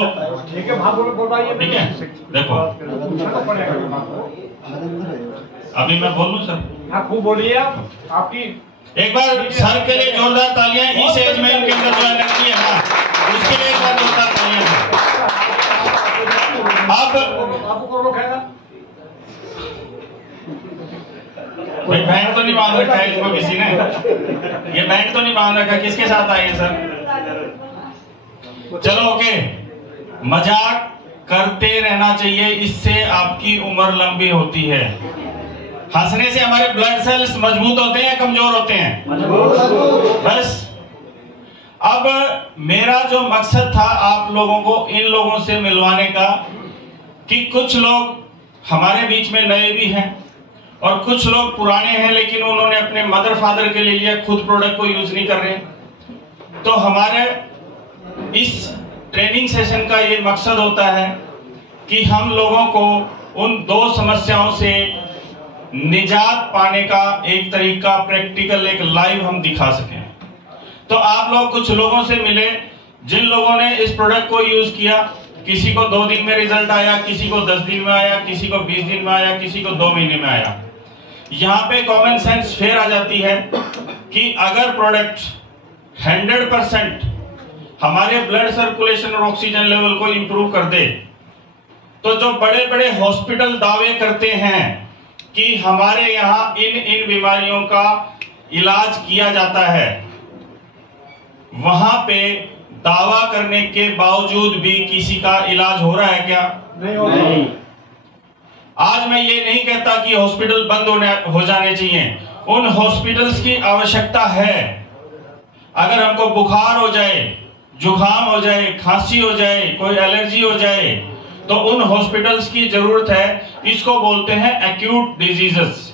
ठीक है, वहाँ बोलो, बोल पाइए। ठीक है, देखो अभी मैं बोलूँ सर? हाँ खूब बोलिए आप। आपकी एक बार सर के लिए जोरदार तालियां, इस एज में इनके अंदर जो एनर्जी है ना, उसके लिए एक बार जोरदार तालियां। अब आपको कौन खाएगा? भाई बैंड तो नहीं बांध रखा है इसको किसी ने, ये बैंड तो नहीं बांध रखा, किसके साथ आए सर? चलो ओके, मजाक करते रहना चाहिए, इससे आपकी उम्र लंबी होती है। हंसने से हमारे ब्लड सेल्स मजबूत होते हैं, कमजोर होते हैं? बस अब मेरा जो मकसद था आप लोगों को इन लोगों से मिलवाने का, कि कुछ लोग हमारे बीच में नए भी हैं और कुछ लोग पुराने हैं, लेकिन उन्होंने अपने मदर फादर के लिए लिया, खुद प्रोडक्ट को यूज नहीं कर रहे। तो हमारे इस ट्रेनिंग सेशन का ये मकसद होता है कि हम लोगों को उन 2 समस्याओं से निजात पाने का एक तरीका, प्रैक्टिकल, एक लाइव हम दिखा सकें। तो आप लोग कुछ लोगों से मिले जिन लोगों ने इस प्रोडक्ट को यूज किया, किसी को 2 दिन में रिजल्ट आया, किसी को 10 दिन में आया, किसी को 20 दिन में आया, किसी को 2 महीने में आया। यहाँ पे कॉमन सेंस फिर आ जाती है कि अगर प्रोडक्ट 100% हमारे ब्लड सर्कुलेशन और ऑक्सीजन लेवल को इंप्रूव कर दे, तो जो बड़े बड़े हॉस्पिटल दावे करते हैं कि हमारे यहाँ इन बीमारियों का इलाज किया जाता है, वहां पे दावा करने के बावजूद भी किसी का इलाज हो रहा है क्या? नहीं हो रहा। आज मैं ये नहीं कहता कि हॉस्पिटल बंद हो जाने चाहिए, उन हॉस्पिटल्स की आवश्यकता है। अगर हमको बुखार हो जाए, जुकाम हो जाए, खांसी हो जाए, कोई एलर्जी हो जाए, तो उन हॉस्पिटल्स की जरूरत है। इसको बोलते हैं एक्यूट डिजीजेस।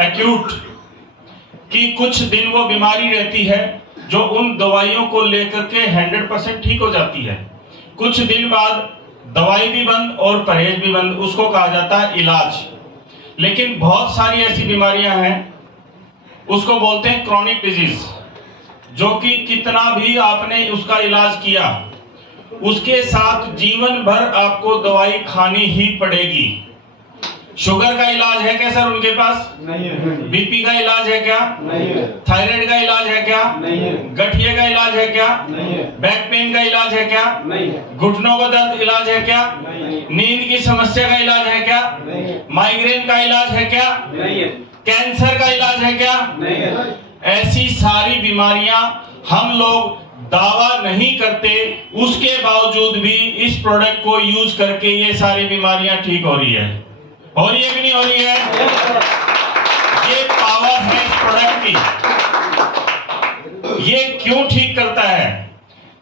एक्यूट कि कुछ दिन वो बीमारी रहती है जो उन दवाइयों को लेकर के 100% ठीक हो जाती है, कुछ दिन बाद दवाई भी बंद और परहेज भी बंद, उसको कहा जाता है इलाज। लेकिन बहुत सारी ऐसी बीमारियां हैं, उसको बोलते हैं क्रॉनिक डिजीज, जो कि कितना भी आपने उसका इलाज किया, उसके साथ जीवन भर आपको दवाई खानी ही पड़ेगी। शुगर का इलाज है क्या सर उनके पास? नहीं है। बीपी का इलाज है क्या? नहीं है। थायराइड का इलाज है क्या? नहीं है। गठिए का इलाज है क्या? नहीं है। बैक पेन का इलाज है क्या? नहीं है। घुटनों का दर्द इलाज है क्या? नहीं है। नींद की समस्या का इलाज है क्या? नहीं है। माइग्रेन का इलाज है क्या? नहीं है। कैंसर का इलाज है क्या? नहीं है। ऐसी सारी बीमारियां हम लोग दावा नहीं करते, उसके बावजूद भी इस प्रोडक्ट को यूज करके ये सारी बीमारियां ठीक हो रही है। हो रही है कि नहीं हो रही है? ये पावर है इस प्रोडक्ट की। ये क्यों ठीक करता है?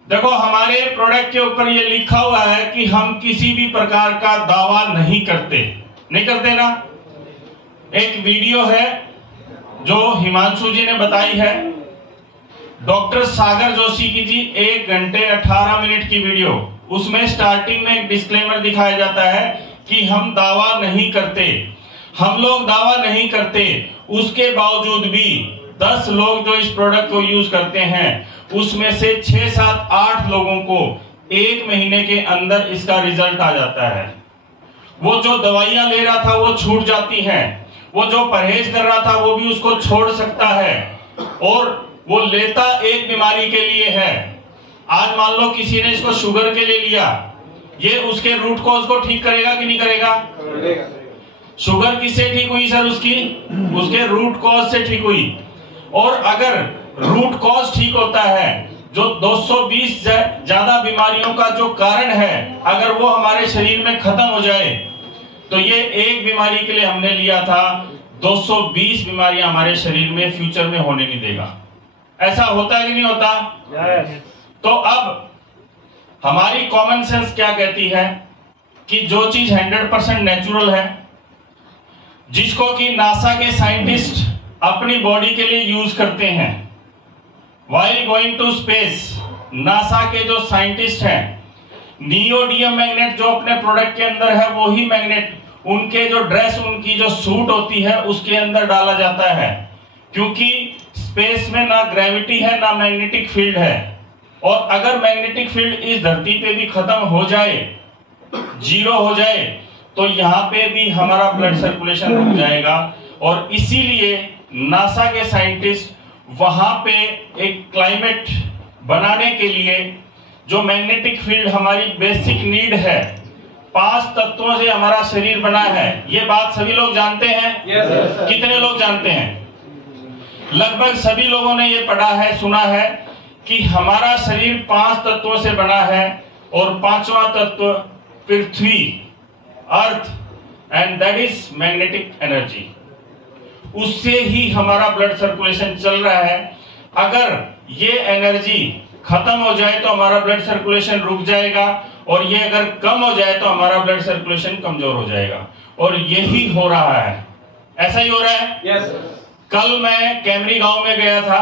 देखो हमारे प्रोडक्ट के ऊपर ये लिखा हुआ है कि हम किसी भी प्रकार का दावा नहीं करते ना। एक वीडियो है जो हिमांशु जी ने बताई है, डॉक्टर सागर जोशी की जी, 1 घंटे 18 मिनट की वीडियो। उसमें स्टार्टिंग में एक डिस्क्लेमर दिखाया जाता है कि हम दावा नहीं करते। हम लोग दावा नहीं करते, उसके बावजूद भी 10 लोग जो इस प्रोडक्ट को यूज करते हैं, उसमें से 6, 7, 8 लोगों को 1 महीने के अंदर इसका रिजल्ट आ जाता है। वो जो दवाइयां ले रहा था वो छूट जाती हैं, वो जो परहेज कर रहा था वो भी उसको छोड़ सकता है, और वो लेता एक बीमारी के लिए है। आज मान लो किसी ने इसको शुगर के लिए लिया, ये उसके रूट कॉज को ठीक करेगा कि नहीं करेगा? शुगर किससे ठीक हुई सर? उसके रूट कॉज से ठीक हुई। और अगर रूट कॉज ठीक होता है, जो 220 ज्यादा बीमारियों का जो कारण है, अगर वो हमारे शरीर में खत्म हो जाए, तो ये एक बीमारी के लिए हमने लिया था, 220 बीमारियां हमारे शरीर में फ्यूचर में होने नहीं देगा। ऐसा होता है कि नहीं होता? तो अब हमारी कॉमन सेंस क्या कहती है कि जो चीज 100% नेचुरल है, जिसको कि नासा के साइंटिस्ट अपनी बॉडी के लिए यूज करते हैं, while going to space, NASA के जो साइंटिस्ट हैं, नियोडियम मैग्नेट जो अपने प्रोडक्ट के अंदर है, वो ही मैग्नेट उनके जो ड्रेस, उनकी जो सूट होती है, उसके अंदर डाला जाता है, क्योंकि स्पेस में ना ग्रेविटी है ना मैग्नेटिक फील्ड है। और अगर मैग्नेटिक फील्ड इस धरती पे भी खत्म हो जाए, जीरो हो जाए, तो यहाँ पे भी हमारा ब्लड सर्कुलेशन रुक जाएगा। और इसीलिए नासा के साइंटिस्ट वहां पे एक क्लाइमेट बनाने के लिए, जो मैग्नेटिक फील्ड हमारी बेसिक नीड है, 5 तत्वों से हमारा शरीर बना है। ये बात सभी लोग जानते हैं? कितने लोग जानते हैं? लगभग सभी लोगों ने ये पढ़ा है, सुना है कि हमारा शरीर 5 तत्वों से बना है, और 5वां तत्व पृथ्वी, earth, and that is magnetic energy. उससे ही हमारा ब्लड सर्कुलेशन चल रहा है। अगर ये एनर्जी खत्म हो जाए तो हमारा ब्लड सर्कुलेशन रुक जाएगा, और ये अगर कम हो जाए तो हमारा ब्लड सर्कुलेशन कमजोर हो जाएगा। और यही हो रहा है, ऐसा ही हो रहा है। यस। कल मैं कैमरी गांव में गया था,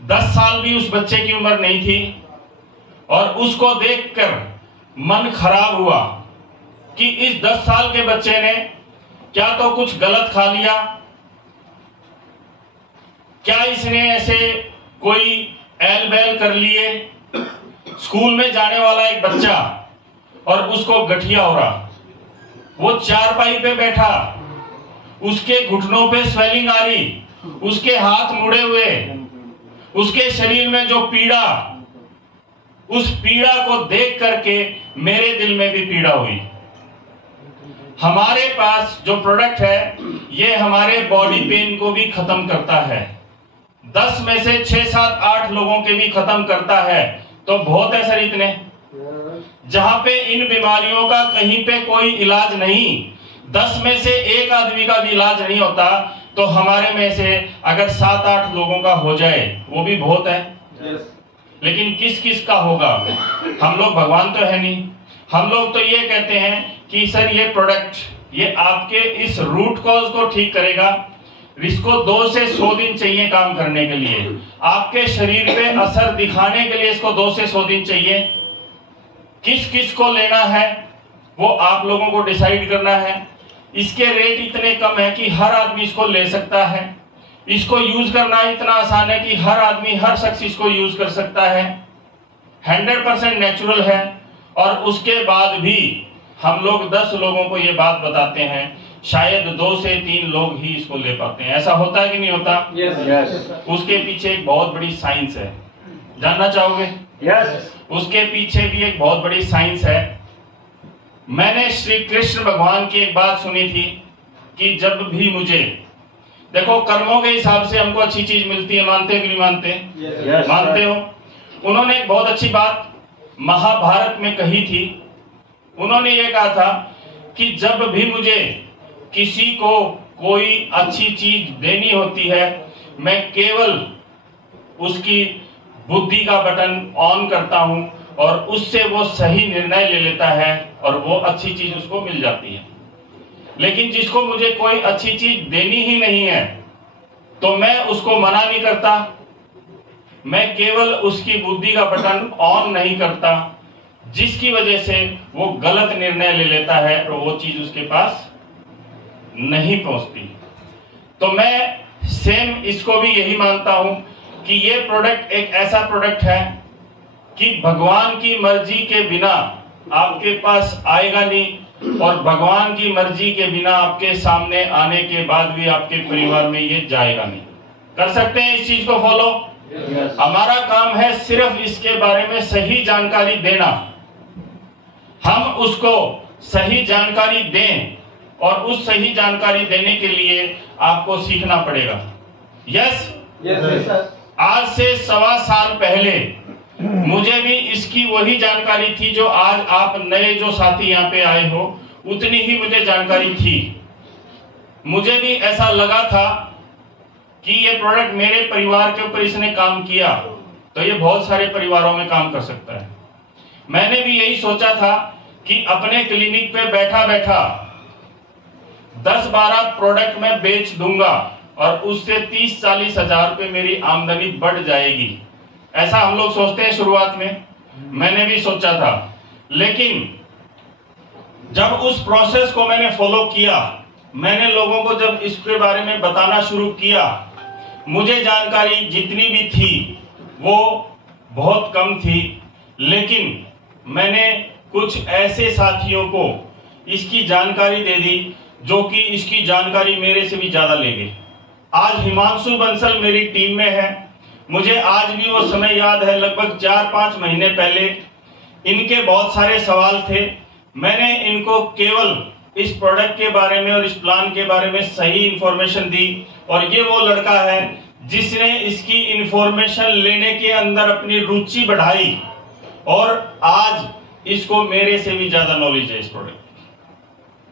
10 साल भी उस बच्चे की उम्र नहीं थी, और उसको देखकर मन खराब हुआ कि इस 10 साल के बच्चे ने क्या तो कुछ गलत खा लिया, क्या इसने ऐसे कोई एल बैल कर लिए। स्कूल में जाने वाला एक बच्चा, और उसको गठिया हो रहा, वो चारपाई पे बैठा, उसके घुटनों पे स्वेलिंग आ रही, उसके हाथ मुड़े हुए, उसके शरीर में जो पीड़ा, उस पीड़ा को देख करके मेरे दिल में भी पीड़ा हुई। हमारे पास जो प्रोडक्ट है, ये हमारे बॉडी पेन को भी खत्म करता है। 10 में से 6, 7, 8 लोगों के भी खत्म करता है, तो बहुत है सर इतने। जहां पे इन बीमारियों का कहीं पे कोई इलाज नहीं, 10 में से 1 आदमी का भी इलाज नहीं होता, तो हमारे में से अगर 7-8 लोगों का हो जाए, वो भी बहुत है। लेकिन किस किस का होगा? हम लोग भगवान तो है नहीं। हम लोग तो ये कहते हैं कि सर ये प्रोडक्ट, ये आपके इस रूट कॉज को ठीक करेगा। इसको 2 से 100 दिन चाहिए काम करने के लिए, आपके शरीर पे असर दिखाने के लिए इसको 2 से 100 दिन चाहिए। किस किस को लेना है वो आप लोगों को डिसाइड करना है। इसके रेट इतने कम है कि हर आदमी इसको ले सकता है। इसको यूज करना इतना आसान है कि हर आदमी, हर शख्स इसको यूज कर सकता है। 100% नेचुरल है। और उसके बाद भी हम लोग 10 लोगों को ये बात बताते हैं, शायद 2 से 3 लोग ही इसको ले पाते हैं। ऐसा होता है कि नहीं होता? यस। उसके पीछे एक बहुत बड़ी साइंस है, जानना चाहोगे? यस। उसके पीछे भी एक बहुत बड़ी साइंस है। मैंने श्री कृष्ण भगवान की एक बात सुनी थी कि जब भी मुझे, देखो कर्मों के हिसाब से हमको अच्छी चीज मिलती है, मानते हो कि नहीं मानते? Yes. मानते हो। उन्होंने एक बहुत अच्छी बात महाभारत में कही थी। उन्होंने ये कहा था कि जब भी मुझे किसी को कोई अच्छी चीज देनी होती है, मैं केवल उसकी बुद्धि का बटन ऑन करता हूं और उससे वो सही निर्णय ले लेता है और वो अच्छी चीज उसको मिल जाती है। लेकिन जिसको मुझे कोई अच्छी चीज देनी ही नहीं है, तो मैं उसको मना नहीं करता, मैं केवल उसकी बुद्धि का बटन ऑन नहीं करता, जिसकी वजह से वो गलत निर्णय ले लेता है और वो चीज उसके पास नहीं पहुंचती। तो मैं सेम इसको भी यही मानता हूं कि ये प्रोडक्ट एक ऐसा प्रोडक्ट है कि भगवान की मर्जी के बिना आपके पास आएगा नहीं, और भगवान की मर्जी के बिना आपके सामने आने के बाद भी आपके परिवार में ये जाएगा नहीं। कर सकते हैं इस चीज को फॉलो? हमारा काम है सिर्फ इसके बारे में सही जानकारी देना। हम उसको सही जानकारी दें और उस सही जानकारी देने के लिए आपको सीखना पड़ेगा। Yes sir. आज से 1.25 साल पहले मुझे भी इसकी वही जानकारी थी जो आज आप नए जो साथी यहाँ पे आए हो, उतनी ही मुझे जानकारी थी। मुझे भी ऐसा लगा था कि ये प्रोडक्ट मेरे परिवार के ऊपर इसने काम किया तो ये बहुत सारे परिवारों में काम कर सकता है। मैंने भी यही सोचा था कि अपने क्लिनिक पे बैठा बैठा 10-12 प्रोडक्ट मैं बेच दूंगा और उससे 30-40 हजार रुपए मेरी आमदनी बढ़ जाएगी। ऐसा हम लोग सोचते हैं शुरुआत में, मैंने भी सोचा था। लेकिन जब उस प्रोसेस को मैंने फॉलो किया, मैंने लोगों को जब इसके बारे में बताना शुरू किया, मुझे जानकारी जितनी भी थी वो बहुत कम थी, लेकिन मैंने कुछ ऐसे साथियों को इसकी जानकारी दे दी जो कि इसकी जानकारी मेरे से भी ज्यादा ले गए। आज हिमांशु बंसल मेरी टीम में है। मुझे आज भी वो समय याद है, लगभग 4-5 महीने पहले इनके बहुत सारे सवाल थे। मैंने इनको केवल इस प्रोडक्ट के बारे में और इस प्लान के बारे में सही इंफॉर्मेशन दी और ये वो लड़का है जिसने इसकी इंफॉर्मेशन लेने के अंदर अपनी रुचि बढ़ाई और आज इसको मेरे से भी ज्यादा नॉलेज है इस प्रोडक्ट।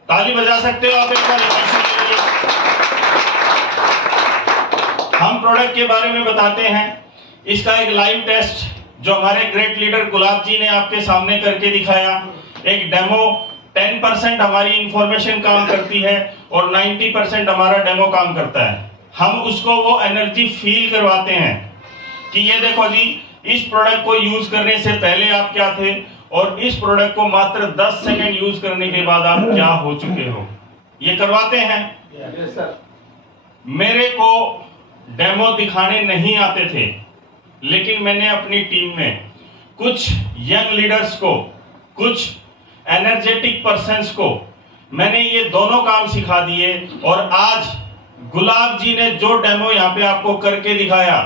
ताली बजा सकते हो आप एक बार? हम प्रोडक्ट के बारे में बताते हैं। इसका एक लाइव टेस्ट जो हमारे ग्रेट लीडर गुलाब जी ने आपके सामने करके दिखाया, एक डेमो 10% हमारी इंफॉर्मेशन काम करती है और 90% हमारा डेमो काम करता है। हम उसको वो एनर्जी फील करवाते हैं कि ये देखो जी, इस प्रोडक्ट को यूज करने से पहले आप क्या थे और इस प्रोडक्ट को मात्र 10 सेकंड यूज करने के बाद आप क्या हो चुके हो, ये करवाते हैं। मेरे को डेमो दिखाने नहीं आते थे, लेकिन मैंने अपनी टीम में कुछ यंग लीडर्स को, कुछ एनर्जेटिक पर्सन्स को मैंने ये दोनों काम सिखा दिए और आज गुलाब जी ने जो डेमो यहाँ पे आपको करके दिखाया,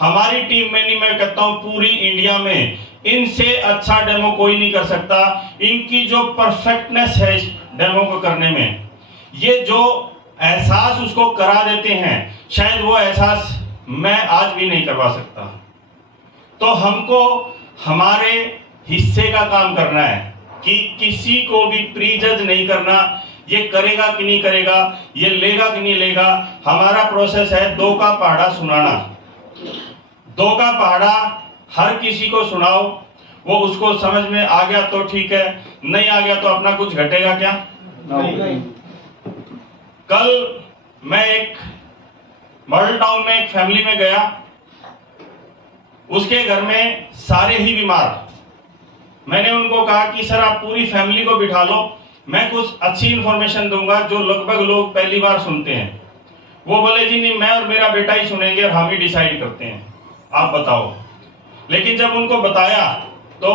हमारी टीम में नहीं, मैं कहता हूं पूरी इंडिया में इनसे अच्छा डेमो कोई नहीं कर सकता। इनकी जो परफेक्टनेस है इस डेमो को करने में, ये जो एहसास उसको करा देते हैं, शायद वो एहसास मैं आज भी नहीं करवा सकता। तो हमको हमारे हिस्से का काम करना है कि किसी को भी प्रीजज नहीं करना, ये करेगा कि नहीं करेगा, ये लेगा कि नहीं लेगा। हमारा प्रोसेस है 2 का पहाड़ा सुनाना। 2 का पहाड़ा हर किसी को सुनाओ, वो उसको समझ में आ गया तो ठीक है, नहीं आ गया तो अपना कुछ घटेगा क्या? नहीं। कल मैं एक मॉडल टाउन में एक फैमिली में गया, उसके घर में सारे ही बीमार। मैंने उनको कहा कि सर आप पूरी फैमिली को बिठा लो, मैं कुछ अच्छी इंफॉर्मेशन दूंगा जो लगभग लोग पहली बार सुनते हैं। वो बोले जी नहीं, मैं और मेरा बेटा ही सुनेंगे और हम ही डिसाइड करते हैं, आप बताओ। लेकिन जब उनको बताया तो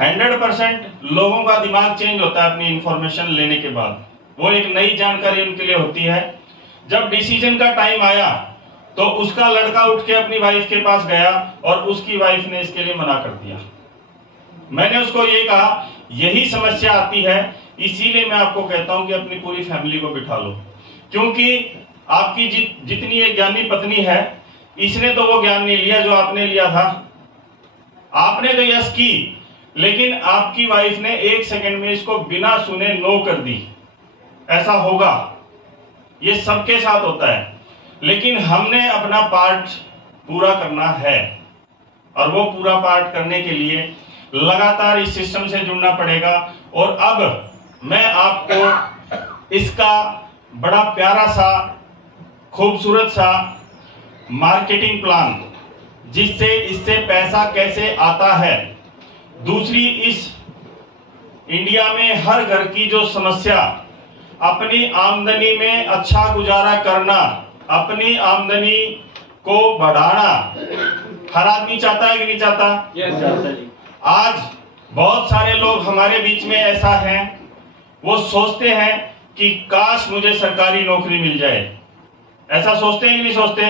100% लोगों का दिमाग चेंज होता है अपनी इंफॉर्मेशन लेने के बाद। वो एक नई जानकारी उनके लिए होती है। जब डिसीजन का टाइम आया तो उसका लड़का उठ के अपनी वाइफ के पास गया और उसकी वाइफ ने इसके लिए मना कर दिया। मैंने उसको ये कहा यही समस्या आती है, इसीलिए मैं आपको कहता हूं कि अपनी पूरी फैमिली को बिठा लो, क्योंकि आपकी जितनी एक ज्ञानी पत्नी है, इसने तो वो ज्ञान नहीं लिया जो आपने लिया था। आपने तो यस की, लेकिन आपकी वाइफ ने 1 सेकंड में इसको बिना सुने नो कर दी। ऐसा होगा, ये सबके साथ होता है, लेकिन हमने अपना पार्ट पूरा करना है और वो पूरा पार्ट करने के लिए लगातार इस सिस्टम से जुड़ना पड़ेगा। और अब मैं आपको इसका बड़ा प्यारा सा, खूबसूरत सा मार्केटिंग प्लान, जिससे इससे पैसा कैसे आता है, दूसरी इस इंडिया में हर घर की जो समस्या, अपनी आमदनी में अच्छा गुजारा करना, अपनी आमदनी को बढ़ाना, हर आदमी चाहता है कि नहीं चाहता? आज बहुत सारे लोग हमारे बीच में ऐसा हैं वो सोचते हैं कि काश मुझे सरकारी नौकरी मिल जाए। ऐसा सोचते हैं कि नहीं सोचते?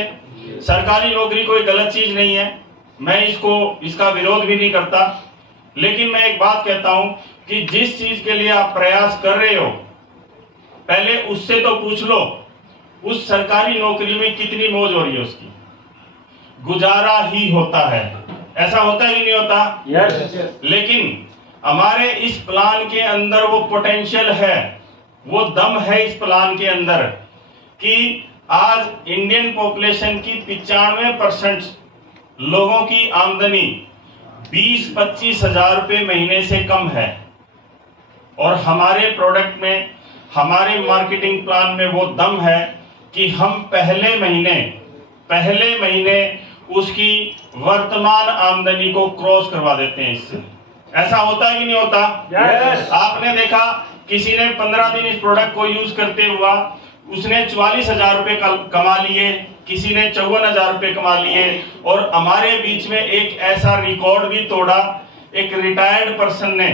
सरकारी नौकरी कोई गलत चीज नहीं है, मैं इसका विरोध भी नहीं करता, लेकिन मैं एक बात कहता हूं कि जिस चीज के लिए आप प्रयास कर रहे हो पहले उससे तो पूछ लो उस सरकारी नौकरी में कितनी मौज हो रही है, उसकी गुजारा ही होता है। ऐसा होता है कि नहीं होता? यस। लेकिन हमारे इस प्लान के अंदर वो पोटेंशियल है, वो दम है इस प्लान के अंदर कि आज इंडियन पॉपुलेशन की 95% लोगों की आमदनी 20-25 हजार रुपए महीने से कम है, और हमारे प्रोडक्ट में, हमारे मार्केटिंग प्लान में वो दम है कि हम पहले महीने उसकी वर्तमान आमदनी को क्रॉस करवा देते हैं इससे। ऐसा होता है कि नहीं होता? यस। आपने देखा किसी ने 15 दिन इस प्रोडक्ट को यूज करते हुआ उसने 44,000 रुपए कमा लिए, किसी ने 54,000 रुपए कमा लिए, और हमारे बीच में एक ऐसा रिकॉर्ड भी तोड़ा, एक रिटायर्ड पर्सन ने,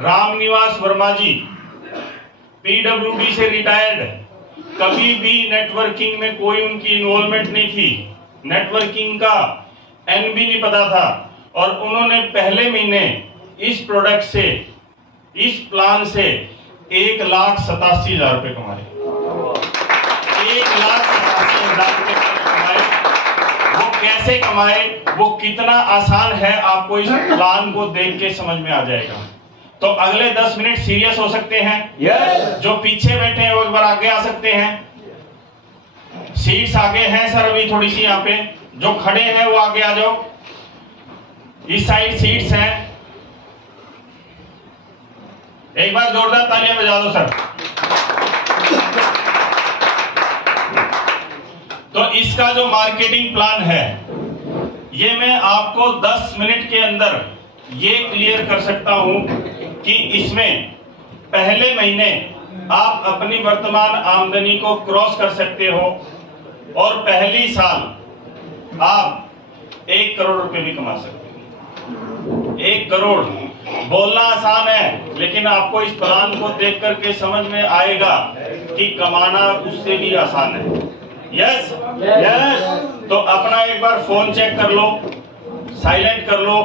रामनिवास वर्मा जी, PWD से रिटायर्ड, कभी भी नेटवर्किंग में कोई उनकी इन्वॉल्वमेंट नहीं थी, नेटवर्किंग का N भी नहीं पता था, और उन्होंने पहले महीने इस प्रोडक्ट से, इस प्लान से 1,87,000 रुपए कमाए। 1,87,000 रुपए कमाए। वो कैसे कमाए, वो कितना आसान है, आपको इस प्लान को देख के समझ में आ जाएगा। तो अगले 10 मिनट सीरियस हो सकते हैं? यस। जो पीछे बैठे हैं वो एक बार आगे आ सकते हैं। सीट्स आगे हैं सर, अभी थोड़ी सी यहाँ पे। जो खड़े हैं वो आगे आ जाओ, इस साइड सीट्स हैं। एक बार जोरदार तालियां बजा दो सर। तो इसका जो मार्केटिंग प्लान है ये मैं आपको 10 मिनट के अंदर ये क्लियर कर सकता हूं कि इसमें पहले महीने आप अपनी वर्तमान आमदनी को क्रॉस कर सकते हो, और पहली साल आप 1 करोड़ रुपए भी कमा सकते हो। 1 करोड़ बोलना आसान है, लेकिन आपको इस प्लान को देख करके समझ में आएगा कि कमाना उससे भी आसान है। Yes yes. तो अपना एक बार फोन चेक कर लो, साइलेंट कर लो।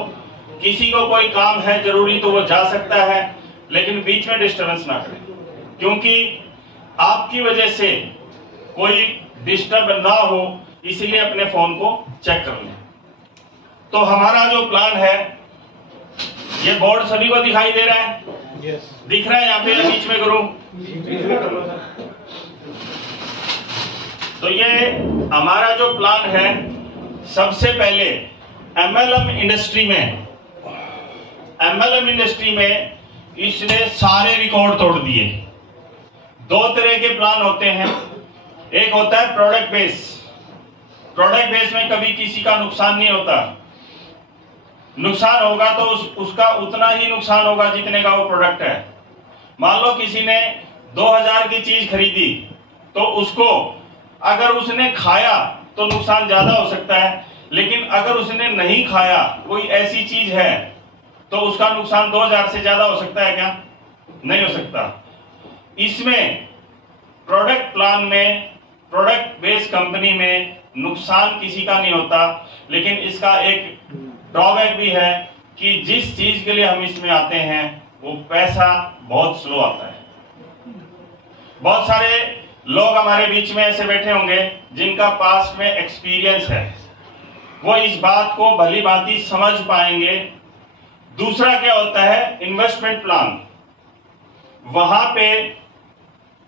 किसी को कोई काम है जरूरी तो वो जा सकता है, लेकिन बीच में डिस्टर्बेंस ना करें, क्योंकि आपकी वजह से कोई डिस्टर्ब ना हो, इसीलिए अपने फोन को चेक कर लें। तो हमारा जो प्लान है, ये बोर्ड सभी को दिखाई दे रहा है? यस। दिख रहा है यहाँ पे? बीच में करूं? तो ये हमारा जो प्लान है, सबसे पहले MLM इंडस्ट्री में इसने सारे रिकॉर्ड तोड़ दिए। 2 तरह के प्लान होते हैं, एक होता है प्रोडक्ट बेस। प्रोडक्ट बेस में कभी किसी का नुकसान नहीं होता, नुकसान होगा तो उसका उतना ही नुकसान होगा जितने का वो प्रोडक्ट है। मान लो किसी ने 2000 की चीज खरीदी, तो उसको अगर उसने खाया तो नुकसान ज्यादा हो सकता है, लेकिन अगर उसने नहीं खाया, कोई ऐसी चीज है, तो उसका नुकसान 2000 से ज्यादा हो सकता है क्या? नहीं हो सकता। इसमें प्रोडक्ट प्लान में, प्रोडक्ट बेस्ड कंपनी में नुकसान किसी का नहीं होता, लेकिन इसका एक ड्रॉबैक भी है कि जिस चीज के लिए हम इसमें आते हैं वो पैसा बहुत स्लो आता है। बहुत सारे लोग हमारे बीच में ऐसे बैठे होंगे जिनका पास्ट में एक्सपीरियंस है, वो इस बात को भली भांति समझ पाएंगे। दूसरा क्या होता है, इन्वेस्टमेंट प्लान। वहां पे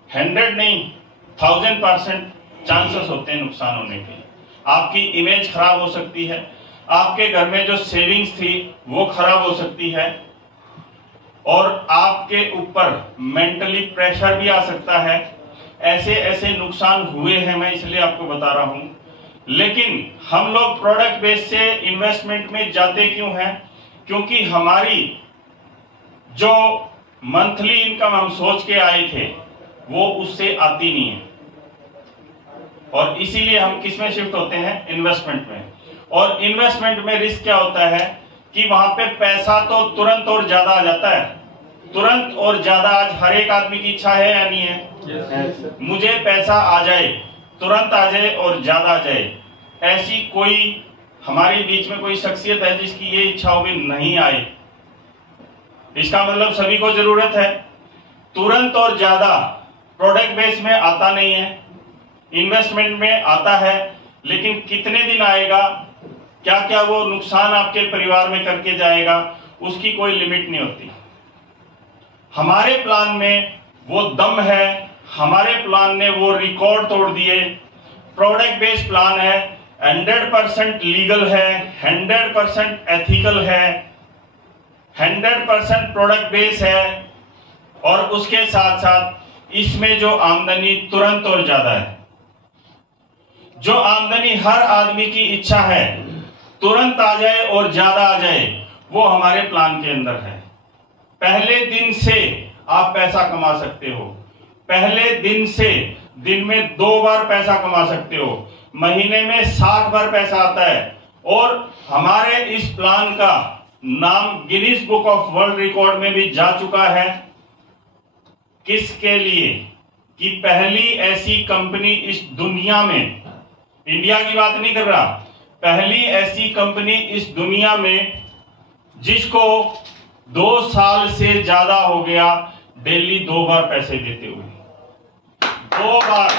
100 नहीं 1000% चांसेस होते हैं नुकसान होने के। आपकी इमेज खराब हो सकती है, आपके घर में जो सेविंग्स थी वो खराब हो सकती है, और आपके ऊपर मेंटली प्रेशर भी आ सकता है। ऐसे ऐसे नुकसान हुए हैं, मैं इसलिए आपको बता रहा हूं। लेकिन हम लोग प्रोडक्ट बेस से इन्वेस्टमेंट में जाते क्यों हैं? क्योंकि हमारी जो मंथली इनकम हम सोच के आए थे वो उससे आती नहीं है, और इसीलिए हम किस में शिफ्ट होते हैं? इन्वेस्टमेंट में। और इन्वेस्टमेंट में रिस्क क्या होता है कि वहां पे पैसा तो तुरंत और ज्यादा आ जाता है, तुरंत और ज्यादा आज हर एक आदमी की इच्छा है या नहीं है? मुझे पैसा आ जाए, तुरंत आ जाए और ज्यादा आ जाए। ऐसी कोई हमारे बीच में कोई शख्सियत है जिसकी ये इच्छाओं में नहीं आए? इसका मतलब सभी को जरूरत है। तुरंत और ज्यादा प्रोडक्ट बेस में आता नहीं है, इन्वेस्टमेंट में आता है, लेकिन कितने दिन आएगा, क्या क्या वो नुकसान आपके परिवार में करके जाएगा, उसकी कोई लिमिट नहीं होती। हमारे प्लान में वो दम है, हमारे प्लान ने वो रिकॉर्ड तोड़ दिए। प्रोडक्ट बेस्ड प्लान है, 100% लीगल है, 100% एथिकल है, 100% प्रोडक्ट बेस है, और उसके साथ साथ इसमें जो आमदनी तुरंत और ज्यादा है, जो आमदनी हर आदमी की इच्छा है तुरंत आ जाए और ज्यादा आ जाए, वो हमारे प्लान के अंदर है। पहले दिन से आप पैसा कमा सकते हो, पहले दिन से दिन में 2 बार पैसा कमा सकते हो, महीने में 60 बार पैसा आता है। और हमारे इस प्लान का नाम Guinness book of world record में भी जा चुका है। किसके लिए? कि पहली ऐसी कंपनी इस दुनिया में, इंडिया की बात नहीं कर रहा, पहली ऐसी कंपनी इस दुनिया में जिसको 2 साल से ज्यादा हो गया डेली 2 बार पैसे देते हुए, 2 बार,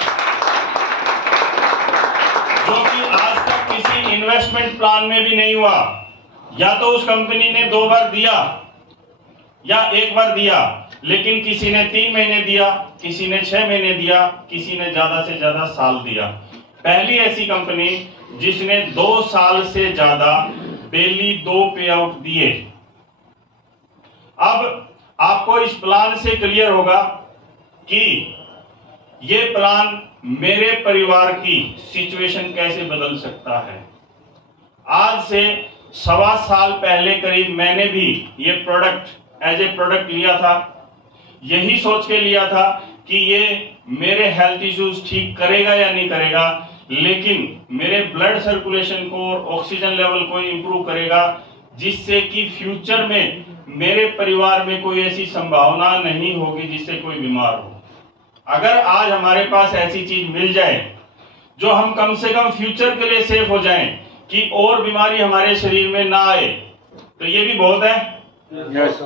जो कि आज तक किसी इन्वेस्टमेंट प्लान में भी नहीं हुआ। या तो उस कंपनी ने 2 बार दिया या 1 बार दिया, लेकिन किसी ने 3 महीने दिया, किसी ने 6 महीने दिया, किसी ने ज्यादा से ज्यादा साल दिया। पहली ऐसी कंपनी जिसने 2 साल से ज्यादा डेली 2 पे आउट दिए। अब आपको इस प्लान से क्लियर होगा कि ये प्लान मेरे परिवार की सिचुएशन कैसे बदल सकता है। आज से 1.25 साल पहले करीब मैंने भी ये प्रोडक्ट एज ए प्रोडक्ट लिया था, यही सोच के लिया था कि ये मेरे हेल्थ इश्यूज ठीक करेगा या नहीं करेगा, लेकिन मेरे ब्लड सर्कुलेशन को और ऑक्सीजन लेवल को इंप्रूव करेगा, जिससे कि फ्यूचर में मेरे परिवार में कोई ऐसी संभावना नहीं होगी जिससे कोई बीमार हो। अगर आज हमारे पास ऐसी चीज मिल जाए जो हम कम से कम फ्यूचर के लिए सेफ हो जाएं कि और बीमारी हमारे शरीर में ना आए, तो ये भी बहुत है।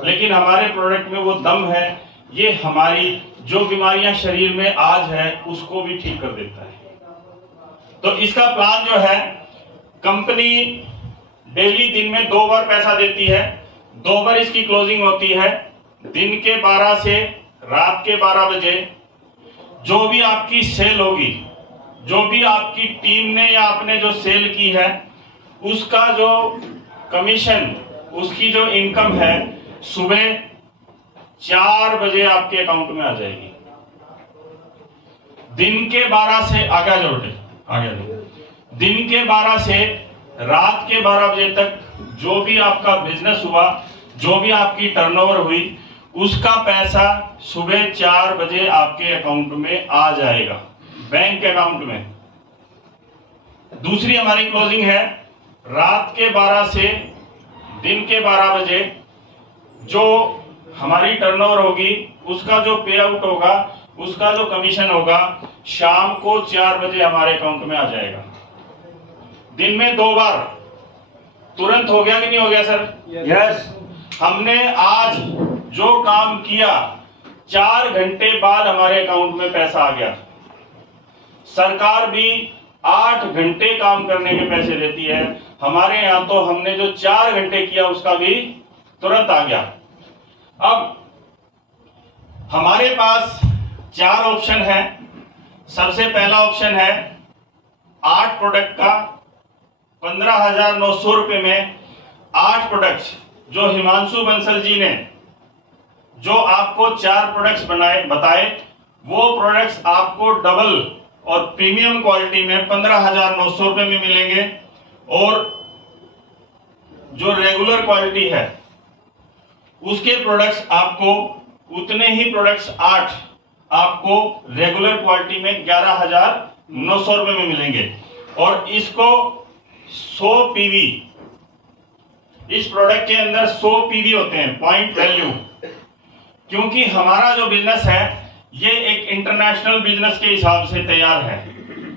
लेकिन हमारे प्रोडक्ट में वो दम है, ये हमारी जो बीमारियां शरीर में आज है उसको भी ठीक कर देता है। तो इसका प्लान जो है, कंपनी डेली दिन में 2 बार पैसा देती है, 2 बार इसकी क्लोजिंग होती है, दिन के 12 से रात के 12 बजे। जो भी आपकी सेल होगी, जो भी आपकी टीम ने या आपने जो सेल की है, उसका जो कमीशन, उसकी जो इनकम है, सुबह 4 बजे आपके अकाउंट में आ जाएगी। दिन के 12 से आगे जोड़े, दिन के 12 से रात के 12 बजे तक जो भी आपका बिजनेस हुआ, जो भी आपकी टर्नओवर हुई, उसका पैसा सुबह 4 बजे आपके अकाउंट में आ जाएगा, बैंक अकाउंट में। दूसरी हमारी क्लोजिंग है रात के 12 से दिन के 12 बजे। जो हमारी टर्नओवर होगी, उसका जो पे आउट होगा, उसका जो कमीशन होगा, शाम को 4 बजे हमारे अकाउंट में आ जाएगा। दिन में 2 बार। तुरंत हो गया कि नहीं हो गया सर? यस। हमने आज जो काम किया, 4 घंटे बाद हमारे अकाउंट में पैसा आ गया। सरकार भी 8 घंटे काम करने के पैसे देती है, हमारे यहां तो हमने जो 4 घंटे किया उसका भी तुरंत आ गया। अब हमारे पास 4 ऑप्शन है। सबसे पहला ऑप्शन है 8 प्रोडक्ट का 15,900 रुपए में 8 प्रोडक्ट्स, जो हिमांशु बंसल जी ने जो आपको 4 प्रोडक्ट्स बताए, वो प्रोडक्ट्स आपको डबल और प्रीमियम क्वालिटी में 15,900 रुपए में मिलेंगे। और जो रेगुलर क्वालिटी है उसके प्रोडक्ट्स आपको उतने ही प्रोडक्ट्स 8 आपको रेगुलर क्वालिटी में 11,900 रुपए में मिलेंगे। और इसको 100 पीवी, इस प्रोडक्ट के अंदर 100 पीवी होते हैं, पॉइंट वैल्यू। क्योंकि हमारा जो बिजनेस है ये एक इंटरनेशनल बिजनेस के हिसाब से तैयार है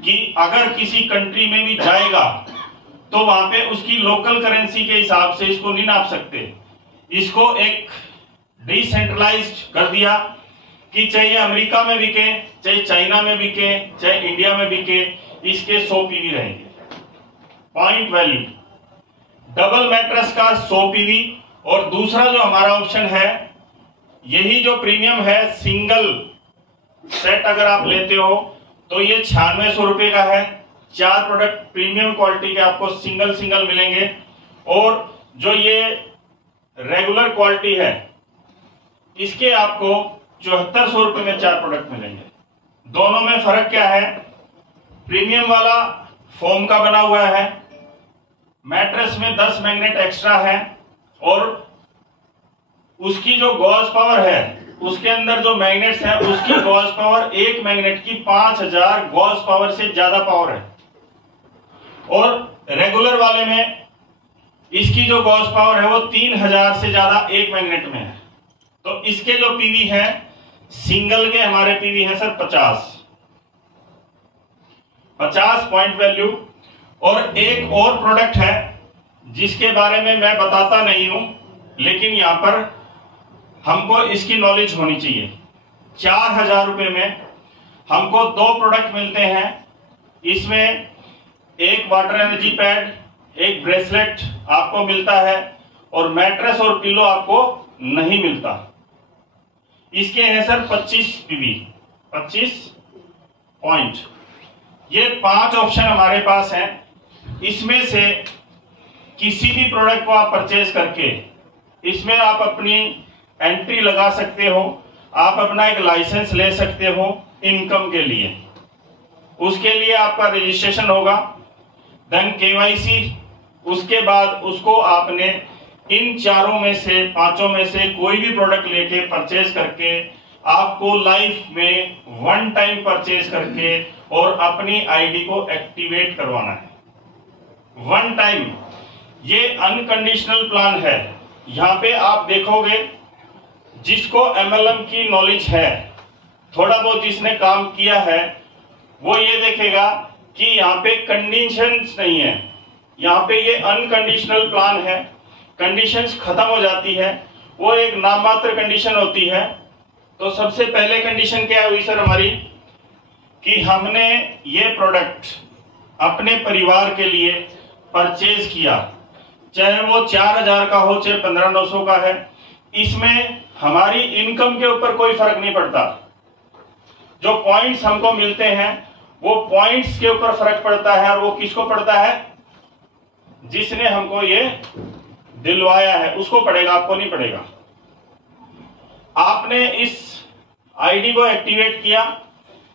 कि अगर किसी कंट्री में भी जाएगा तो वहां पे उसकी लोकल करेंसी के हिसाब से इसको नहीं नाप सकते। इसको एक डिसेंट्रलाइज्ड कर दिया कि चाहे अमेरिका में बिके, चाहे चाइना में बिके, चाहे इंडिया में बिके, इसके 100 पीवी रहेंगे। पॉइंट वैल्यू डबल मैट्रेस का 100 पीवी, और दूसरा जो हमारा ऑप्शन है, यही जो प्रीमियम है, सिंगल सेट अगर आप लेते हो तो ये 9600 रुपए का है। 4 प्रोडक्ट प्रीमियम क्वालिटी के आपको सिंगल सिंगल मिलेंगे, और जो ये रेगुलर क्वालिटी है इसके आपको 7400 रुपए में 4 प्रोडक्ट मिलेंगे। दोनों में फर्क क्या है? प्रीमियम वाला फोम का बना हुआ है, मैट्रेस में 10 मैग्नेट एक्स्ट्रा है, और उसकी जो गॉज पावर है, उसके अंदर जो मैग्नेट्स हैं उसकी गॉज पावर एक मैग्नेट की 5000 गॉज पावर से ज्यादा पावर है। और रेगुलर वाले में इसकी जो गॉज पावर है वो 3000 से ज्यादा एक मैग्नेट में है। तो इसके जो पीवी है, सिंगल के हमारे पीवी है सर 50 पॉइंट वैल्यू। और एक और प्रोडक्ट है जिसके बारे में मैं बताता नहीं हूं, लेकिन यहां पर हमको इसकी नॉलेज होनी चाहिए। 4000 रुपए में हमको 2 प्रोडक्ट मिलते हैं। इसमें एक वाटर एनर्जी पैड, एक ब्रेसलेट आपको मिलता है, और मैट्रेस और पिलो आपको नहीं मिलता। इसके हैं सर 25 पीवी, 25 पॉइंट। ये 5 ऑप्शन हमारे पास हैं। इसमें से किसी भी प्रोडक्ट को आप परचेज करके इसमें आप अपनी एंट्री लगा सकते हो, आप अपना एक लाइसेंस ले सकते हो इनकम के लिए। उसके लिए आपका रजिस्ट्रेशन होगा, देन केवाईसी, उसके बाद उसको आपने इन 4 में से 5 में से कोई भी प्रोडक्ट लेके परचेज करके आपको लाइफ में 1 टाइम परचेज करके और अपनी आईडी को एक्टिवेट करवाना है। 1 टाइम। ये अनकंडीशनल प्लान है। यहाँ पे आप देखोगे जिसको एमएलएम की नॉलेज है, थोड़ा बहुत जिसने काम किया है, वो ये देखेगा कि यहाँ पे कंडीशंस नहीं है। यहाँ पे ये अनकंडीशनल प्लान है। कंडीशंस खत्म हो जाती है, वो एक नाममात्र कंडीशन होती है। तो सबसे पहले कंडीशन क्या हुई सर हमारी, कि हमने ये प्रोडक्ट अपने परिवार के लिए परचेज किया, चाहे वो 4000 का हो, चाहे 15900 का है। इसमें हमारी इनकम के ऊपर कोई फर्क नहीं पड़ता। जो पॉइंट्स हमको मिलते हैं वो पॉइंट्स के ऊपर फर्क पड़ता है, और वो किसको पड़ता है? जिसने हमको ये दिलवाया है उसको पड़ेगा, आपको नहीं पड़ेगा। आपने इस आईडी को एक्टिवेट किया,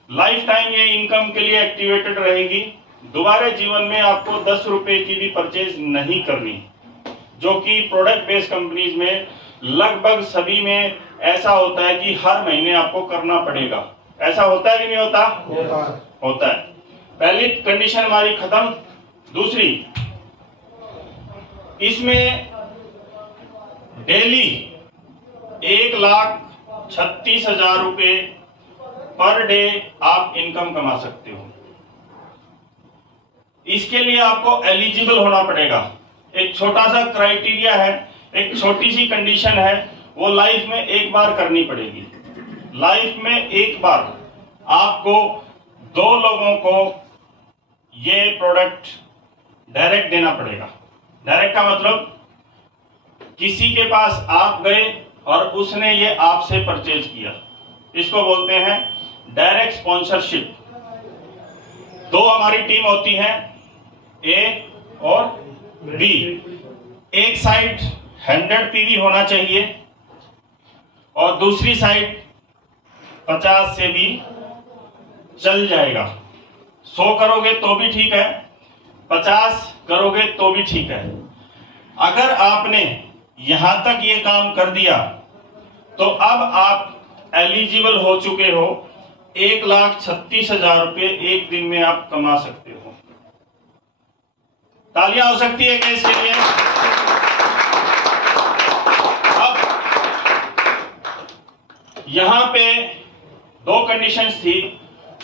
लाइफ टाइम ये इनकम के लिए एक्टिवेटेड रहेगी। दोबारा जीवन में आपको 10 रुपए की भी परचेज नहीं करनी, जो कि प्रोडक्ट बेस्ड कंपनीज में लगभग सभी में ऐसा होता है कि हर महीने आपको करना पड़ेगा। ऐसा होता है कि नहीं होता? होता है। पहली कंडीशन हमारी खत्म। दूसरी, इसमें डेली 1,36,000 रुपए पर डे आप इनकम कमा सकते हो। इसके लिए आपको एलिजिबल होना पड़ेगा। एक छोटा सा क्राइटेरिया है, एक छोटी सी कंडीशन है, वो लाइफ में एक बार करनी पड़ेगी। लाइफ में एक बार आपको 2 लोगों को ये प्रोडक्ट डायरेक्ट देना पड़ेगा। डायरेक्ट का मतलब किसी के पास आप गए और उसने ये आपसे परचेज किया, इसको बोलते हैं डायरेक्ट स्पॉन्सरशिप। 2 हमारी टीम होती है, ए और बी। एक साइड 100 पीवी होना चाहिए और दूसरी साइड 50 से भी चल जाएगा। 100 करोगे तो भी ठीक है, 50 करोगे तो भी ठीक है। अगर आपने यहां तक ये काम कर दिया तो अब आप एलिजिबल हो चुके हो। 1,36,000 रुपए एक दिन में आप कमा सकते हो। तालियां हो सकती है क्या इसके लिए? यहाँ पे 2 कंडीशंस थी,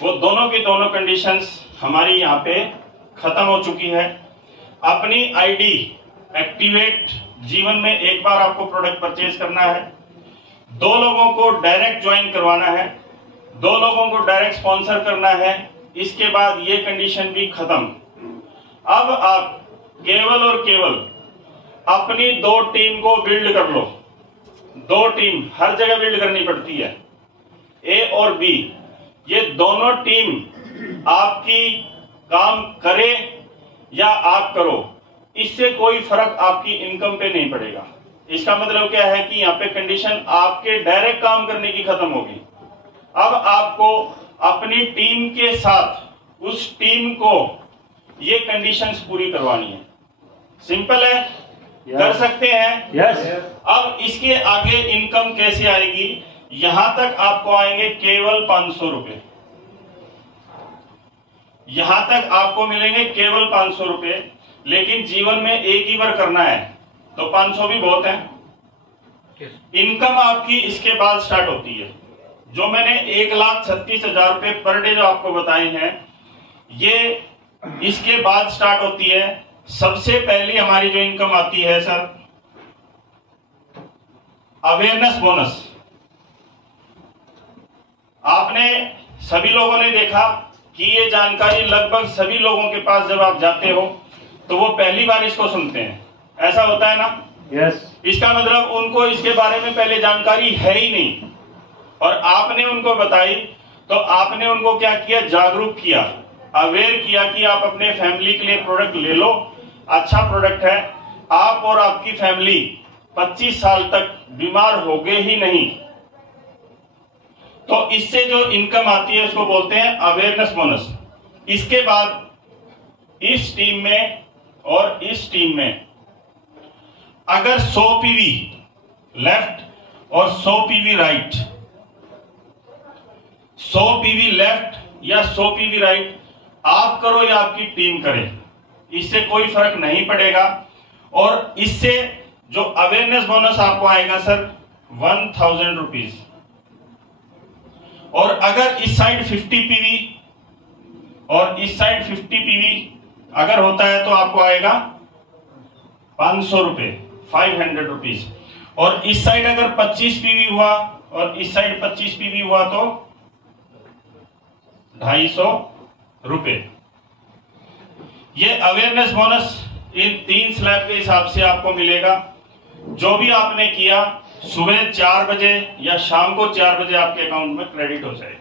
वो दोनों की दोनों कंडीशंस हमारी यहाँ पे खत्म हो चुकी है। अपनी आईडी एक्टिवेट, जीवन में एक बार आपको प्रोडक्ट परचेज करना है, 2 लोगों को डायरेक्ट ज्वाइन करवाना है, 2 लोगों को डायरेक्ट स्पॉन्सर करना है। इसके बाद ये कंडीशन भी खत्म। अब आप केवल और केवल अपनी 2 टीम को बिल्ड कर लो। 2 टीम हर जगह बिल्ड करनी पड़ती है, ए और बी। ये दोनों टीम आपकी काम करे या आप करो, इससे कोई फर्क आपकी इनकम पे नहीं पड़ेगा। इसका मतलब क्या है कि यहाँ पे कंडीशन आपके डायरेक्ट काम करने की खत्म होगी। अब आपको अपनी टीम के साथ उस टीम को ये कंडीशंस पूरी करवानी है। सिंपल है, कर सकते हैं। यस। अब इसके आगे इनकम कैसे आएगी? यहां तक आपको आएंगे केवल 500 रुपए। यहां तक आपको मिलेंगे केवल 500 रुपए, लेकिन जीवन में एक ही बार करना है तो 500 भी बहुत है। इनकम आपकी इसके बाद स्टार्ट होती है। जो मैंने 1,36,000 रुपए पर डे जो आपको बताए हैं, ये इसके बाद स्टार्ट होती है। सबसे पहली हमारी जो इनकम आती है सर, अवेयरनेस बोनस। आपने सभी लोगों ने देखा कि ये जानकारी लगभग सभी लोगों के पास जब आप जाते हो तो वो पहली बार इसको सुनते हैं। ऐसा होता है ना? यस। इसका मतलब उनको इसके बारे में पहले जानकारी है ही नहीं, और आपने उनको बताई तो आपने उनको क्या किया? जागरूक किया, अवेयर किया कि आप अपने फैमिली के लिए प्रोडक्ट ले लो, अच्छा प्रोडक्ट है, आप और आपकी फैमिली 25 साल तक बीमार होगे ही नहीं। तो इससे जो इनकम आती है उसको बोलते हैं अवेयरनेस बोनस। इसके बाद इस टीम में और इस टीम में अगर 100 पीवी लेफ्ट और 100 पीवी राइट, 100 पीवी लेफ्ट या 100 पीवी राइट आप करो या आपकी टीम करे, इससे कोई फर्क नहीं पड़ेगा। और इससे जो अवेयरनेस बोनस आपको आएगा सर 1000 रुपीज। और अगर इस साइड 50 पीवी और इस साइड 50 पीवी अगर होता है तो आपको आएगा 500 रुपए, 500 रुपीज। और इस साइड अगर 25 पीवी हुआ और इस साइड 25 पीवी हुआ तो 250 रुपए। ये अवेयरनेस बोनस इन 3 स्लैब के हिसाब से आपको मिलेगा। जो भी आपने किया सुबह 4 बजे या शाम को 4 बजे आपके अकाउंट में क्रेडिट हो जाएगा।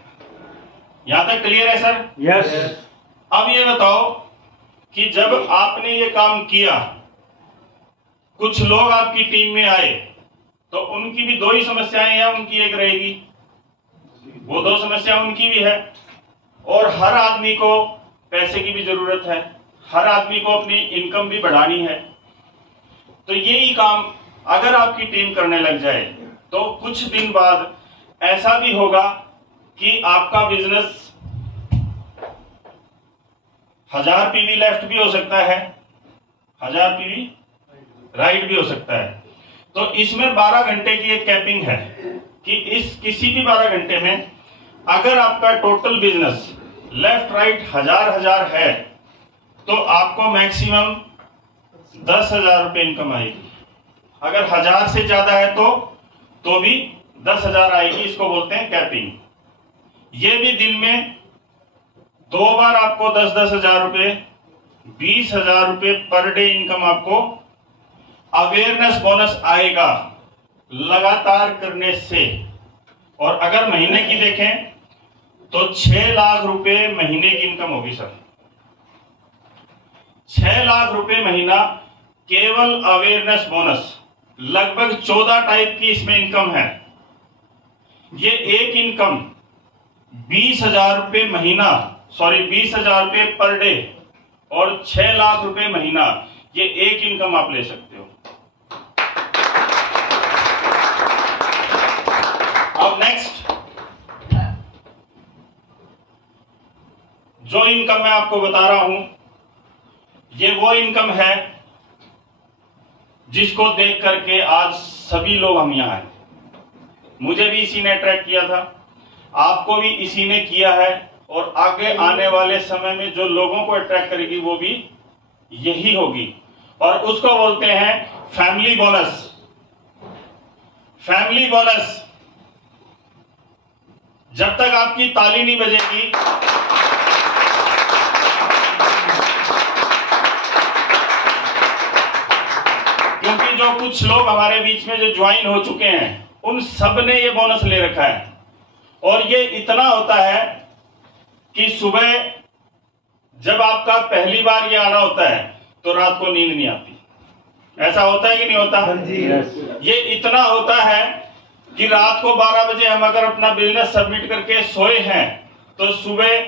यहां तक क्लियर है सर? यस। अब ये बताओ कि जब आपने ये काम किया, कुछ लोग आपकी टीम में आए तो उनकी भी 2 ही समस्याएं या उनकी एक रहेगी? वो 2 समस्या उनकी भी है। और हर आदमी को पैसे की भी जरूरत है, हर आदमी को अपनी इनकम भी बढ़ानी है। तो यही काम अगर आपकी टीम करने लग जाए तो कुछ दिन बाद ऐसा भी होगा कि आपका बिजनेस 1000 पीवी लेफ्ट भी हो सकता है, 1000 पीवी राइट भी हो सकता है। तो इसमें 12 घंटे की एक कैपिंग है कि इस किसी भी 12 घंटे में अगर आपका टोटल बिजनेस लेफ्ट राइट 1000 है तो आपको मैक्सिमम 10,000 रुपए इनकम आएगी। अगर 1000 से ज्यादा है तो भी 10,000 आएगी। इसको बोलते हैं कैपिंग। ये भी दिन में 2 बार आपको 10,000 रुपए, 20,000 रुपए पर डे इनकम आपको अवेयरनेस बोनस आएगा लगातार करने से। और अगर महीने की देखें तो 6 लाख रुपए महीने की इनकम होगी सर। 6 लाख रुपए महीना केवल अवेयरनेस बोनस। लगभग 14 टाइप की इसमें इनकम है। ये एक इनकम 20,000 रुपए महीना, 20,000 रुपए पर डे और 6 लाख रुपए महीना, ये एक इनकम आप ले सकते हो। अब नेक्स्ट जो इनकम मैं आपको बता रहा हूं, ये वो इनकम है जिसको देख करके आज सभी लोग हम यहां हैं। मुझे भी इसी ने अट्रैक्ट किया था, आपको भी इसी ने किया है, और आगे आने वाले समय में जो लोगों को अट्रैक्ट करेगी वो भी यही होगी, और उसको बोलते हैं फैमिली बोनस। Family bonus. जब तक आपकी ताली नहीं बजेगी, क्योंकि जो कुछ लोग हमारे बीच में जो ज्वाइन हो चुके हैं उन सब ने ये बोनस ले रखा है, और ये इतना होता है कि सुबह जब आपका पहली बार ये आना होता है तो रात को नींद नहीं आती। ऐसा होता है कि नहीं होता? ये इतना होता है कि रात को 12 बजे हम अगर अपना बिजनेस सबमिट करके सोए हैं तो सुबह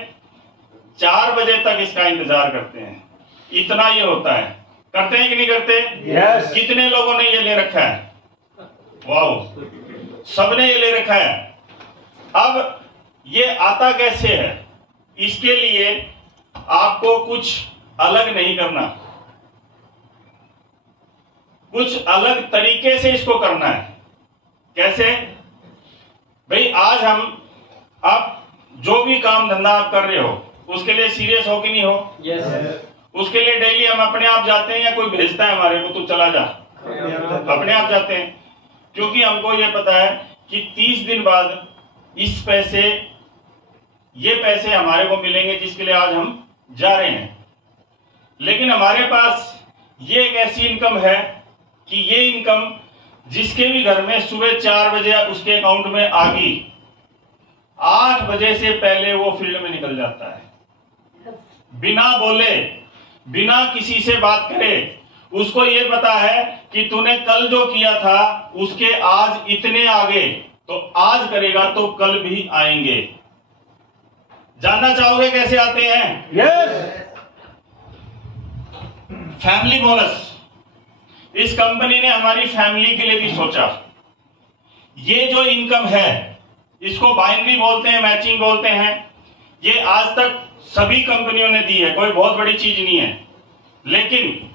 4 बजे तक इसका इंतजार करते हैं। इतना ये होता है। करते हैं कि नहीं करते? yes. कितने लोगों ने ये ले रखा है? वाओ, सबने ये ले रखा है। अब ये आता कैसे है? इसके लिए आपको कुछ अलग नहीं करना, कुछ अलग तरीके से इसको करना है। कैसे भाई? आज आप जो भी काम धंधा आप कर रहे हो उसके लिए सीरियस हो कि नहीं हो? yes. उसके लिए डेली हम अपने आप जाते हैं या कोई भेजता है हमारे को, तू चला जा? अपने आप जाते हैं, क्योंकि हमको ये पता है कि 30 दिन बाद ये पैसे हमारे को मिलेंगे जिसके लिए आज हम जा रहे हैं। लेकिन हमारे पास ये एक ऐसी इनकम है कि ये इनकम जिसके भी घर में सुबह 4 बजे उसके अकाउंट में आ गई, 8 बजे से पहले वो फील्ड में निकल जाता है, बिना बोले, बिना किसी से बात करे। उसको ये पता है कि तूने कल जो किया था उसके आज इतने आगे, तो आज करेगा तो कल भी आएंगे। जानना चाहोगे कैसे आते हैं? यस। Family bonus. इस कंपनी ने हमारी फैमिली के लिए भी सोचा। ये जो इनकम है इसको बाइनरी बोलते हैं, मैचिंग बोलते हैं। ये आज तक सभी कंपनियों ने दी है, कोई बहुत बड़ी चीज नहीं है। लेकिन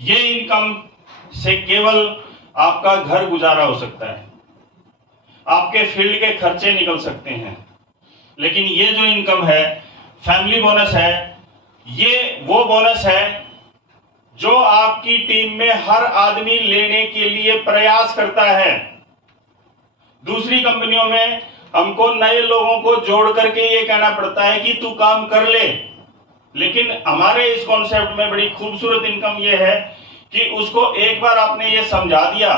ये इनकम से केवल आपका घर गुजारा हो सकता है, आपके फील्ड के खर्चे निकल सकते हैं। लेकिन ये जो इनकम है, फैमिली बोनस है, ये वो बोनस है जो आपकी टीम में हर आदमी लेने के लिए प्रयास करता है। दूसरी कंपनियों में हमको नए लोगों को जोड़ करके ये कहना पड़ता है कि तू काम कर ले, लेकिन हमारे इस कॉन्सेप्ट में बड़ी खूबसूरत इनकम ये है कि उसको एक बार आपने ये समझा दिया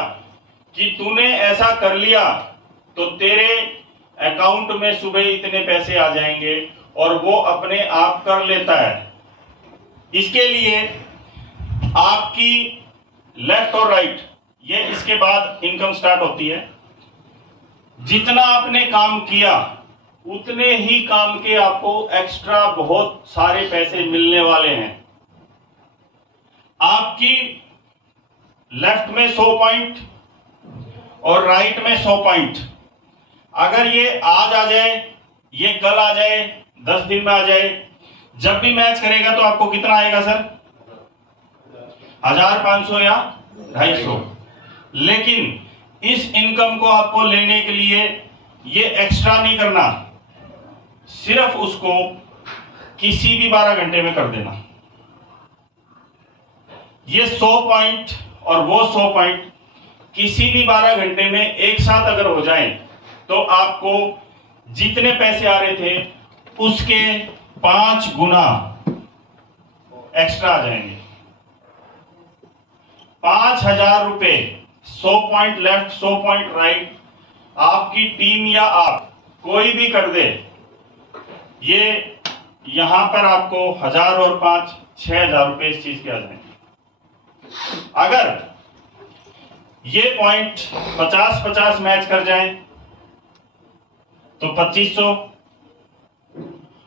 कि तूने ऐसा कर लिया तो तेरे अकाउंट में सुबह इतने पैसे आ जाएंगे, और वो अपने आप कर लेता है। इसके लिए आपकी लेफ्ट और राइट, ये इसके बाद इनकम स्टार्ट होती है। जितना आपने काम किया उतने ही काम के आपको एक्स्ट्रा बहुत सारे पैसे मिलने वाले हैं। आपकी लेफ्ट में 100 पॉइंट और राइट में 100 पॉइंट। अगर ये आज आ जाए, ये कल आ जाए, 10 दिन में आ जाए, जब भी मैच करेगा तो आपको कितना आएगा सर? 1500 या 250। लेकिन इस इनकम को आपको लेने के लिए ये एक्स्ट्रा नहीं करना, सिर्फ उसको किसी भी 12 घंटे में कर देना। ये 100 पॉइंट और वो 100 पॉइंट किसी भी 12 घंटे में एक साथ अगर हो जाए तो आपको जितने पैसे आ रहे थे उसके 5 गुना एक्स्ट्रा आ जाएंगे। 5000 रुपए, 100 पॉइंट लेफ्ट, 100 पॉइंट राइट, आपकी टीम या आप कोई भी कर दे, ये यहां पर आपको 1000 और 5 6000 रुपए इस चीज के आ जाएंगे। अगर ये पॉइंट 50-50 मैच कर जाए तो 2500,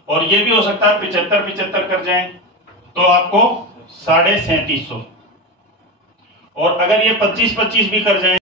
और ये भी हो सकता है 75-75 कर जाए तो आपको 3750, और अगर ये 25-25 भी कर जाए